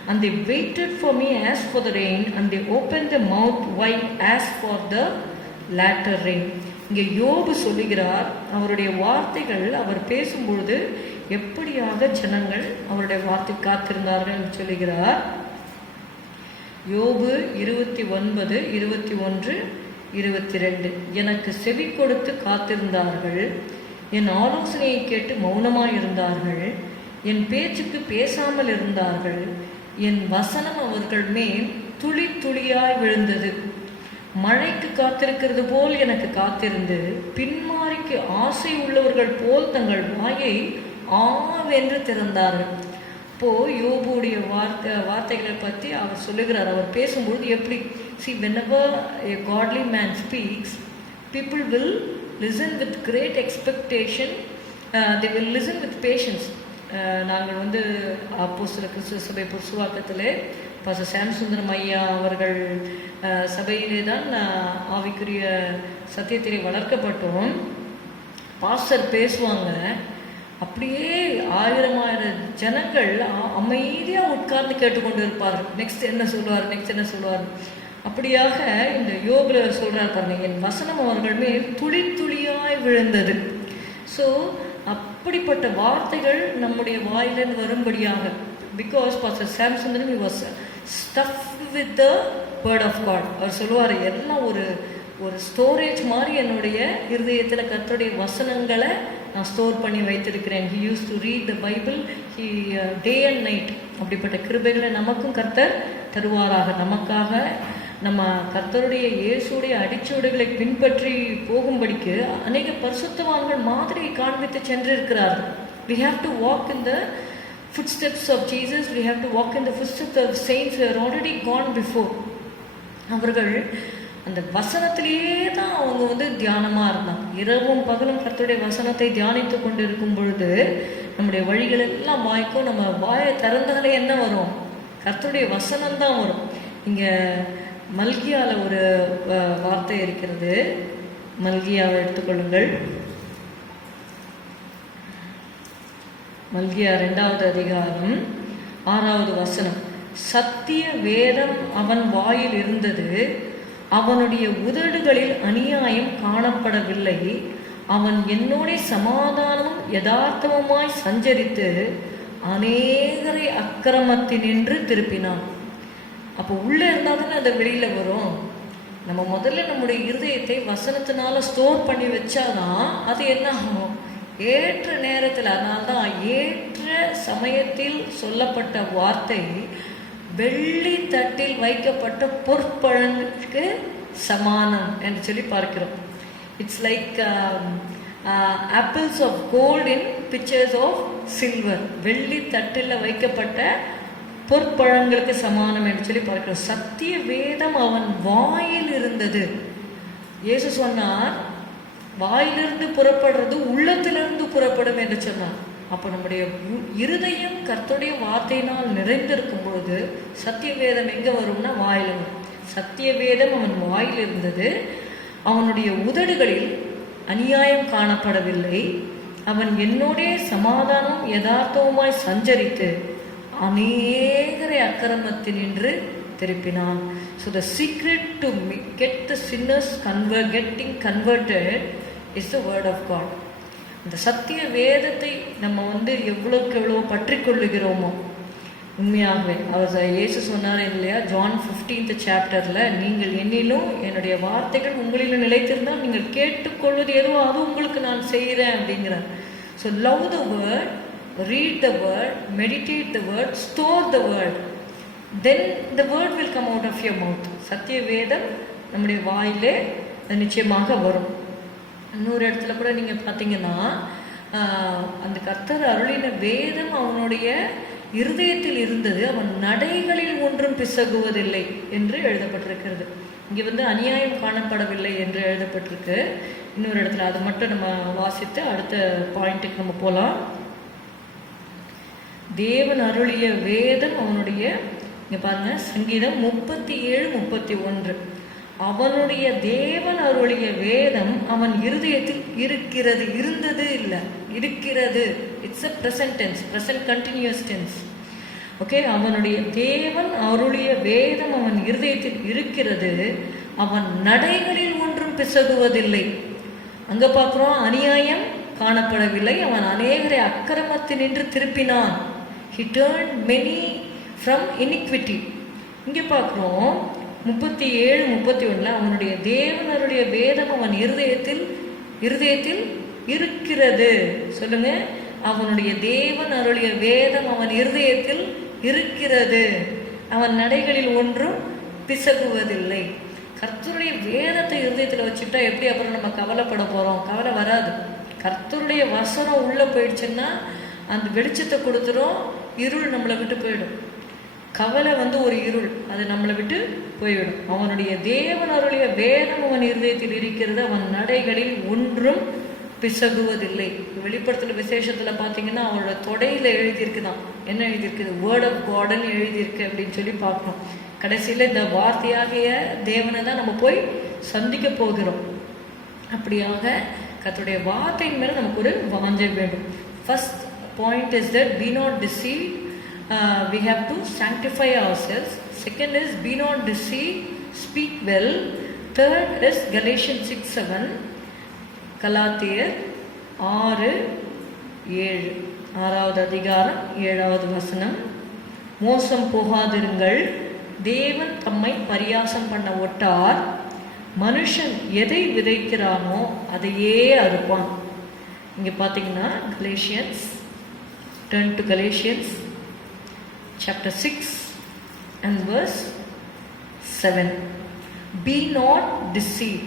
and they waited for me as for the rain, and they opened the mouth wide as for the latter rain. இங்கே யோபு சொல்லுகிறார், அவருடைய வார்த்தைகள் அவர் பேசும்பொழுது எப்படியாக ஜனங்கள் அவருடைய வார்த்தை காத்திருந்தார்கள் என்று சொல்லுகிறார். யோபு 29:21-22. எனக்கு செவி கொடுத்து காத்திருந்தார்கள், என் ஆலோசனையை கேட்டு மௌனமாயிருந்தார்கள், என் பேச்சுக்கு பேசாமல் இருந்தார்கள், என் வசனம் அவர்கள் மேல் துளி துளியாய் விழுந்தது. மழைக்கு காத்திருக்கிறது போல் எனக்கு காத்திருந்து, பின்மாரிக்கு ஆசை உள்ளவர்கள் போல் தங்கள் வாயை ஆவென்று திறந்தார்கள். இப்போது யோபுடைய வார்த்தைகளை பற்றி அவர் சொல்லுகிறார். அவர் பேசும்பொழுது எப்படி, see whenever a godly man speaks, people will listen with great expectation, they will listen with patience. நாங்கள் அப்போஸ்தலர் கிறிஸ்துவ சபை புருஷவாக்கத்திலே பாஸ்டர் சாம்சுந்தரம் ஐயா அவர்கள் சபையிலே தான் ஆவிக்குரிய சத்தியத்திலே வளர்க்கப்பட்டோம். பாஸ்டர் பேசுவாங்க, அப்படியே 1000 ஜனங்கள் அமைதியாக உட்கார்ந்து கேட்டுக்கொண்டு இருப்பார்கள். நெக்ஸ்ட் என்ன சொல்லுவார், நெக்ஸ்ட் என்ன சொல்லுவார். அப்படியாக இந்த யோகில் சொல்கிறார் பாருங்க, என் வசனம் அவர்கள் மேல் துளி துளியாய் விழுந்தது. ஸோ அப்படிப்பட்ட வார்த்தைகள் நம்முடைய வாயிலிருந்து வரும்படியாக, because pastor Samsundaram he was stuffed with the word of God. அவர் சொல்லுவார், எல்லாம் ஒரு ஸ்டோரேஜ் மாதிரி என்னுடைய இருதயத்தில் கர்த்தருடைய வசனங்களை நான் ஸ்டோர் பண்ணி வைத்திருக்கிறேன். he used to read the Bible day and night. அப்படிப்பட்ட கிருபைகளை நமக்கும் கர்த்தர் தருவாராக. நமக்காக நம்ம கர்த்தருடைய இயேசுடைய அடிச்சுவடுகளை பின்பற்றி போகும்படிக்கு அநேக பரிசுத்தவான்கள் மாதிரியை காண்பித்து சென்றிருக்கிறார்கள். we have to walk in the footsteps of Jesus. we have to walk in the footsteps of saints who are already gone before. அவர்கள் அந்த வசனத்திலேயே தான் அவங்க தியானமாக இருந்தாங்க. இரவும் பகலும் கர்த்தருடைய வசனத்தை தியானித்து கொண்டு இருக்கும் பொழுது நம்முடைய வழிகள் எல்லாம் வாய்க்கும். நம்ம வாயை திறந்தாலே என்ன வரும், கர்த்தருடைய வசனம் தான் வரும். இங்கே மல்கியால ஒரு வார்த்தை இருக்கிறது, மல்கியாவை எடுத்துக்கொள்ளுங்கள். மல்கியா 2வது அதிகாரம் 6வது வசனம். சத்திய வேதம் அவன் வாயில் இருந்தது, அவனுடைய உதடுகளில் அநியாயம் காணப்படவில்லை, அவன் என்னோட சமாதானமும் யதார்த்தமுமாய் சஞ்சரித்து அநேகரை அக்கிரமத்தினின்று திருப்பினான். அப்போ உள்ளே இருந்தால் தானே அது வெளியில் வரும். நம்ம முதல்ல நம்முடைய இருதயத்தை வசனத்தினால ஸ்டோர் பண்ணி வச்சாதான் அது என்ன ஆகும், ஏற்ற நேரத்தில். அதனால்தான் ஏற்ற சமயத்தில் சொல்லப்பட்ட வார்த்தை வெள்ளி தட்டில் வைக்கப்பட்ட பொற்பழனுக்கு சமானம் என்று சொல்லி பார்க்கிறோம். It's like apples of gold in pictures of silver. வெள்ளி தட்டில் வைக்கப்பட்ட பொற்பழங்களுக்கு சமானம் என்று சொல்லி பார்க்கிறோம். சத்திய வேதம் அவன் வாயில் இருந்தது. இயேசு சொன்னார், வாயிலிருந்து புறப்படுறது உள்ளத்திலிருந்து புறப்படும் என்று சொன்னார். அப்போ நம்முடைய இருதயம் கர்த்தருடைய வார்த்தையினால் நிறைந்திருக்கும் பொழுது சத்திய வேதம் எங்கே வரும்னா வாயில். சத்திய வேதம் அவன் வாயில் இருந்தது. அவனுடைய உதடுகளில் அநியாயம் காணப்படவில்லை. அவன் என்னுடைய சமாதானம் யதார்த்தமாய் சஞ்சரித்து அநேகரை அக்கிரமத்தினின்று திருப்பினான். So the secret to get the sinners getting converted is the word of God. இந்த சத்திய வேதத்தை நம்ம எவ்வளோக்கு எவ்வளோ பற்றி கொள்ளுகிறோமோ, உண்மையாகவே அவர் இயேசு சொன்னார் இல்லையா, ஜான் 15th சாப்டரில், நீங்கள் என்னிலும் என்னுடைய வார்த்தைகள் உங்களிலும் நிலைத்திருந்தால் நீங்கள் கேட்டுக்கொள்வது எதுவோ அது உங்களுக்கு நான் செய்கிறேன் அப்படிங்கிறார். So love the word, read the word, meditate the word, store the word, then the word will come out of your mouth. சத்திய வேதம் நம்முடைய வாயிலே நிச்சயமாக வரும். இன்னொரு இடத்துல கூட நீங்கள் பார்த்தீங்கன்னா, அந்த கர்த்தர் அருளின வேதம் அவனுடைய இருதயத்தில் இருந்தது, அவன் நடைகளில் ஒன்றும் பிசகுவதில்லை என்று எழுதப்பட்டிருக்கிறது. இங்கே அநியாயம் காணப்படவில்லை என்று எழுதப்பட்டிருக்கு. இன்னொரு இடத்துல அதை மட்டும் நம்ம வாசித்து அடுத்த பாயிண்ட்டுக்கு நம்ம போகலாம். தேவன் அருளிய வேதம் அவனுடைய, இங்கே பாருங்க, சங்கீதம் 37:31, அவனுடைய தேவன் அருளிய வேதம் அவன் இருதயத்தில் இருக்கிறது. இருந்தது இல்லை, இருக்கிறது. It's a present tense, present continuous tense. Okay, அவனுடைய தேவன் அருளிய வேதம் அவன் இருதயத்தில் இருக்கிறது, அவன் நடைகளில் ஒன்றும் பிசகுவதில்லை. அங்கே பார்க்குறோம், அநியாயம் காணப்படவில்லை, அவன் அநேகரை அக்கிரமத்தினின்று திருப்பினான். He turned many from iniquity. இங்கே பார்க்குறோம் 37:31, அவனுடைய தேவனருடைய வேதம் அவன் இருதயத்தில் இருக்கிறது. சொல்லுங்க, அவனுடைய தேவன் அருளிய வேதம் அவன் இருதயத்தில் இருக்கிறது, அவன் நடைகளில் ஒன்றும் பிசகுவதில்லை. கர்த்தருடைய வேதத்தை இருதயத்தில் வச்சுட்டா எப்படி அப்புறம் நம்ம கவலைப்பட போகிறோம்? கவலை வராது. கர்த்தருடைய வசனம் உள்ளே போயிடுச்சுன்னா அந்த வெளிச்சத்தை கொடுத்துரும், இருள் நம்மளை விட்டு போயிடும். கவலை ஒரு இருள், அது நம்மளை விட்டு போய்விடும். அவனுடைய தேவன் அருளிய வேதம் அவன் இருதயத்தில் இருக்கிறது, அவன் நடைகளில் ஒன்றும் பிசகுவதில்லை. வெளிப்படுத்தல் விசேஷத்தில் பார்த்தீங்கன்னா அவனோட தொடையில் எழுதியிருக்குதான். என்ன எழுதியிருக்குது? வேர்ட் ஆஃப் காட்னு எழுதியிருக்கு அப்படின்னு சொல்லி பார்க்கணும். கடைசியில் இந்த வார்த்தையாகிய தேவனை தான் நம்ம போய் சந்திக்க போகிறோம். அப்படியாக கர்த்தருடைய வார்த்தையின் மேலே நமக்கு ஒரு வாஞ்சை வேண்டும். First point is that be not deceived. We have to sanctify ourselves. Second is be not deceived, speak well. Third is Galatians 6:7, கலாத்தியர் 6:7, 6வது அதிகாரம் 7வது வசனம். மோசம் போகாதிருங்கள், தேவன் தம்மை பரியாசம் பண்ண ஒட்டார், மனுஷன் எதை விதைக்கிறானோ அதையே அறுப்பான். இங்கே பார்த்தீங்கன்னா Galatians, turn to Galatians chapter 6 and verse 7. Be not deceived.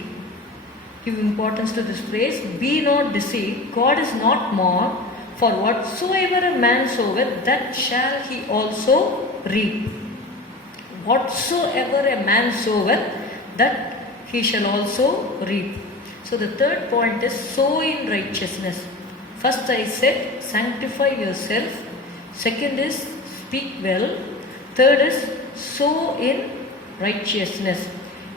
Give importance to this phrase, be not deceived. God is not mocked, for whatsoever a man soweth, that shall he also reap. Whatsoever a man soweth, that he shall also reap. So the third point is sow in righteousness. First I said sanctify yourself. Second is speak well. Third is sow in righteousness.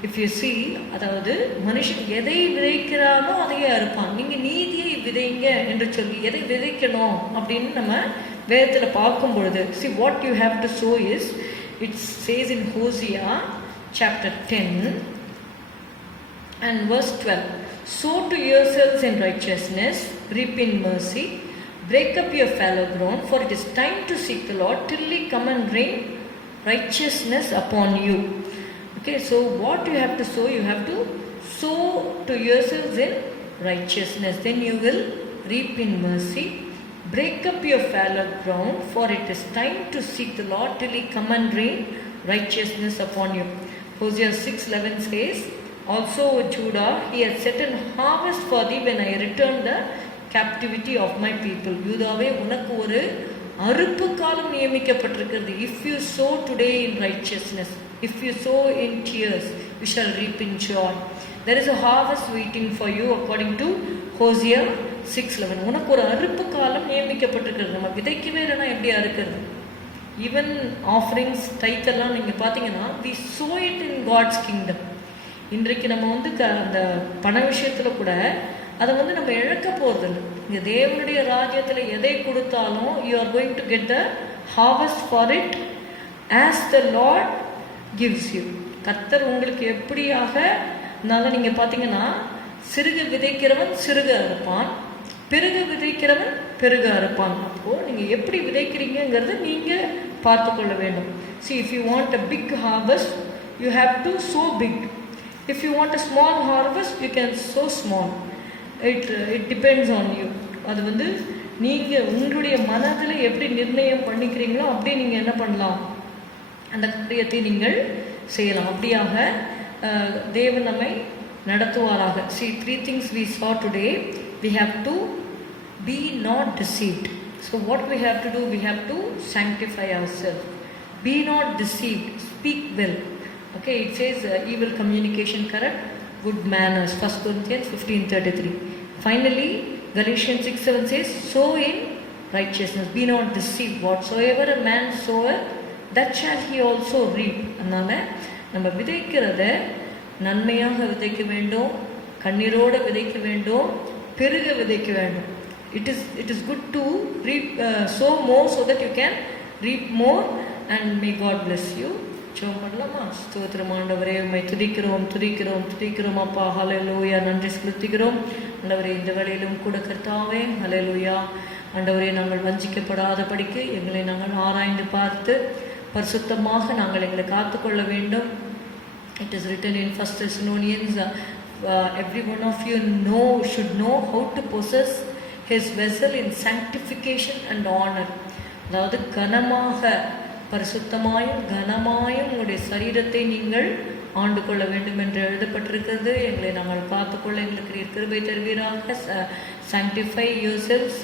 If you see, அதாவது மனுஷன் எதை விதைக்கிறானோ அதையே அறுப்பான். நீங்கள் நீதியை விதைங்க என்று சொல்லி எதை விதைக்கணும் அப்படின்னு நம்ம வேதத்தில் பார்க்கும் பொழுது, see what you have to sow is, it says in Hosea chapter 10 and verse 12. Sow to yourselves in righteousness, reap in mercy, break up your fallow ground, for it is time to seek the Lord till he come and rain righteousness upon you. Okay, so what you have to sow? You have to sow to yourselves in righteousness, then you will reap in mercy. Break up your fallow ground, for it is time to seek the Lord till he come and rain righteousness upon you. Hosea 6:11 says, also Judah, he has set an harvest for thee when I return the captivity of my people. யூதாவே, உனக்கு ஒரு அறுப்பு காலம் நியமிக்கப்பட்டிருக்கிறது. If you sow today in righteousness, if you sow in tears, you shall reap in joy. There is a harvest waiting for you according to Hosea 6:11. உனக்கு ஒரு அறுப்பு காலம் நியமிக்கப்பட்டிருக்கிறது. நம்ம விதைக்கவே இல்லைன்னா எப்படி அறுக்கிறது? ஈவன் ஆஃபரிங்ஸ் டைத்தெல்லாம் நீங்கள் பார்த்தீங்கன்னா we sow it in God's kingdom. இன்றைக்கு நம்ம வந்து அந்த பண விஷயத்தில் கூட அதை வந்து நம்ம இழக்க போகிறதில்லை. இங்கே தேவனுடைய ராஜ்யத்தில் எதை கொடுத்தாலும் you are going to get the harvest for it as the Lord gives you. கர்த்தர் உங்களுக்கு எப்படியாக இருந்தாலும் நீங்கள் பார்த்தீங்கன்னா சிறுக விதைக்கிறவன் சிறுக அறுப்பான், பெருக விதைக்கிறவன் பெருக அறுப்பான். அப்போது நீங்கள் எப்படி விதைக்கிறீங்கிறத நீங்கள் பார்த்து கொள்ள வேண்டும். See, if you want a big harvest, you have to sow big. If you want a small harvest, you can sow small. It depends on you. அது வந்து நீங்கள் உங்களுடைய மனதில் எப்படி நிர்ணயம் பண்ணிக்கிறீங்களோ அப்படியே நீங்கள் என்ன பண்ணலாம், அந்த காரியத்தை நீங்கள் செய்யலாம். அப்படியாக தேவன் நம்மை நடத்துவாராக. See, 3 things we saw today. We have to be not deceived. So what we have to do, we have to sanctify ourselves. Be not deceived. Speak well. Okay, it says evil communication corrupt good manners. 1 Corinthians 15:33. Finally, Galatians 6:7 says, sow in righteousness. Be not deceived. Whatsoever a man soweth, that shall he also reap. அதனால நம்ம விதைக்கிறத நன்மையாக விதைக்க வேண்டும், கண்ணீரோடு விதைக்க வேண்டும், பெருக விதைக்க வேண்டும். It is good to reap, sow more so that you can reap more, and may God bless you. ஜெபம் பண்ணலாமா? ஸ்தோத்திரம் ஆண்டவரே, உம்மை துதிக்கிறோம் துதிக்கிறோம் துதிக்கிறோம் அப்பா. ஹல்லேலூயா, நன்றி செலுத்துகிறோம் ஆண்டவரே. இந்த வேளையிலும் கூட கர்த்தாவே, ஹல்லேலூயா ஆண்டவரே, நாங்கள் வஞ்சிக்கப்படாதபடிக்கு எங்களை நாங்கள் ஆராய்ந்து பார்த்து பரிசுத்தமாக நாங்கள் எங்களை காத்துக்கொள்ள வேண்டும். It is written in 1 Thessalonians, every one of you should know how to possess his vessel in sanctification and honor. அதாவது கனமாக, பரிசுத்தமாயும் கனமாயும் உங்களுடைய சரீரத்தை நீங்கள் ஆண்டு கொள்ள வேண்டும் என்று எழுதப்பட்டிருக்கிறது. எங்களை நாங்கள் காத்துக்கொள்ள எங்களுக்கு கிருபை தருவீராக. sanctify yourselves.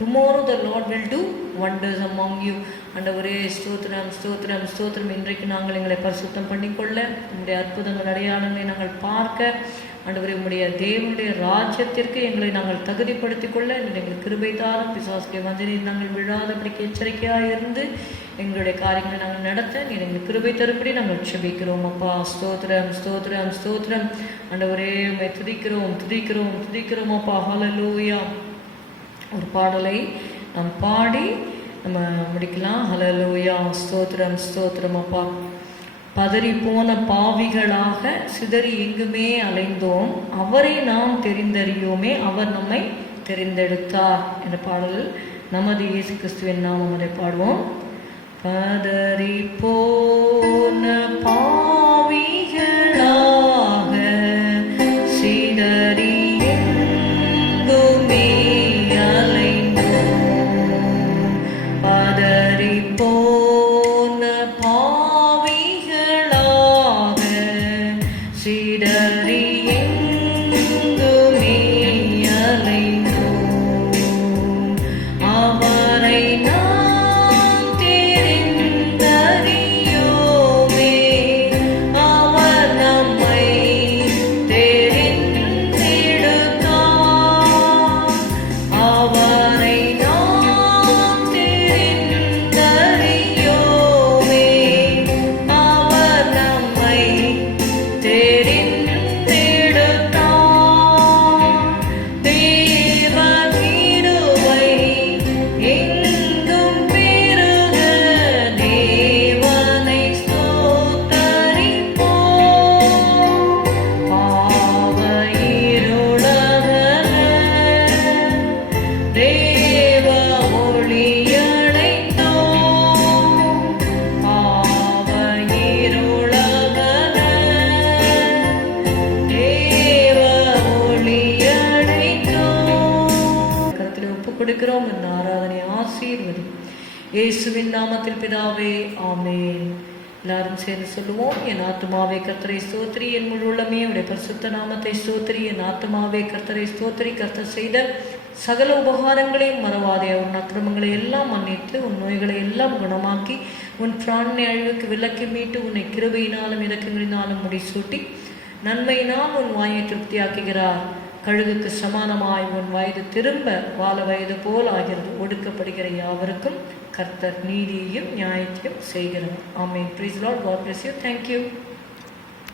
Tomorrow the Lord will do wonders among you. ஆண்டவரே, ஸ்தோத்திரம் ஸ்தோத்திரம் ஸ்தோத்திரம். இன்றைக்கு நாங்கள் எங்களை பரிசுத்தம் பண்ணிக்கொள்ள, உங்களுடைய அற்புதங்கள் அடையாளங்களை நாங்கள் பார்க்க, ஆண்டவரே உம்முடைய தேவனுடைய ராஜ்யத்திற்கு எங்களை நாங்கள் தகுதிப்படுத்திக் கொள்ள எங்களுக்கு கிருபை தாரும். பிசாசுடைய வஞ்சனையில் நாங்கள் விழாதபடிக்கு எச்சரிக்கையாக இருந்து எங்களுடைய காரியங்களை நாங்கள் நடத்த நீர் எங்களுக்கு கிருபை தரும்படி நாங்கள் செபிக்கிறோம் அப்பா. ஸ்தோத்திரம் ஸ்தோத்திரம் ஸ்தோத்திரம். ஆண்டவரே, உம்மை துதிக்கிறோம் துதிக்கிறோம் துதிக்கிறோம் அப்பா. ஹல்லேலூயா. ஒரு பாடலை நாம் பாடி நம்ம முடிக்கலாம். ஹல்லேலூயா. ஸ்தோத்திரம் ஸ்தோத்திரம் அப்பா. பதறி போன பாவிகளாக சிதறி எங்குமே அலைந்தோம், அவரை நாம் தெரிந்தறியோமே, அவர் நம்மை தெரிந்தெடுத்தார் என்ற பாடலில் நமது இயேசு கிறிஸ்துவின் நாமம் அதை பாடுவோம். பதறி போன பாவிகளாக சிதறி எங்குமே அலைந்தோம், பதறி போன பாவிகளாக சிதறி எங்குமே அலைந்தோம், அவரை நாம் தெரிந்தறியோமே, அவர் நம்மை தெரிந்தெடுத்தார், அவரை நாம் தெரிந்தறியோமே, அவர் நம்மை தெரிந்தெடுத்தார். தேவ கிருபை எங்கும் பெருக தேவனை ஸ்தோத்தரிப்போம், பாவ இருளகல தேவ ஒளியடைந்தோம், பாவ இருளகல தேவ ஒளியடைந்தோம். கர்த்தரை ஒப்புக் கொடுக்கிறோம். இந்த ஆராதனை ஆசீர்வதி இயேசுவின் நாமத்தில் பிதாவே, ஆமென். எல்லாரும் சேர்ந்து சொல்லுவோம். என் ஆத்துமாவே கர்த்தரை ஸ்தோத்திரி, என் முழு உள்ளமே உடைய பரிசுத்த நாமத்தை ஸ்தோத்திரி, என் ஆத்துமாவே கர்த்தரை ஸ்தோத்திரி, கர்த்தர் செய்த சகல உபகாரங்களையும் மறவாதே. உன் அக்கிரமங்களை எல்லாம் மன்னித்து உன் நோய்களை எல்லாம் குணமாக்கி உன் பிராணனை அழிவுக்கு விலக்கி மீட்டு உன்னை கிருபையினாலும் இரக்கங்களினாலும் முடிசூட்டி நன்மையினால் உன் வாயை திருப்தியாக்குகிறார். கழுகுக்கு சமானமாய் உன் வயது திரும்ப வாழ வயது போல் ஆகிறது. ஒடுக்கப்படுகிற யாவருக்கும் கர்த்தர் நீதியையும் நியாயத்தையும் செய்கிறார். ஆமென். Praise the Lord. God bless you. Thank you.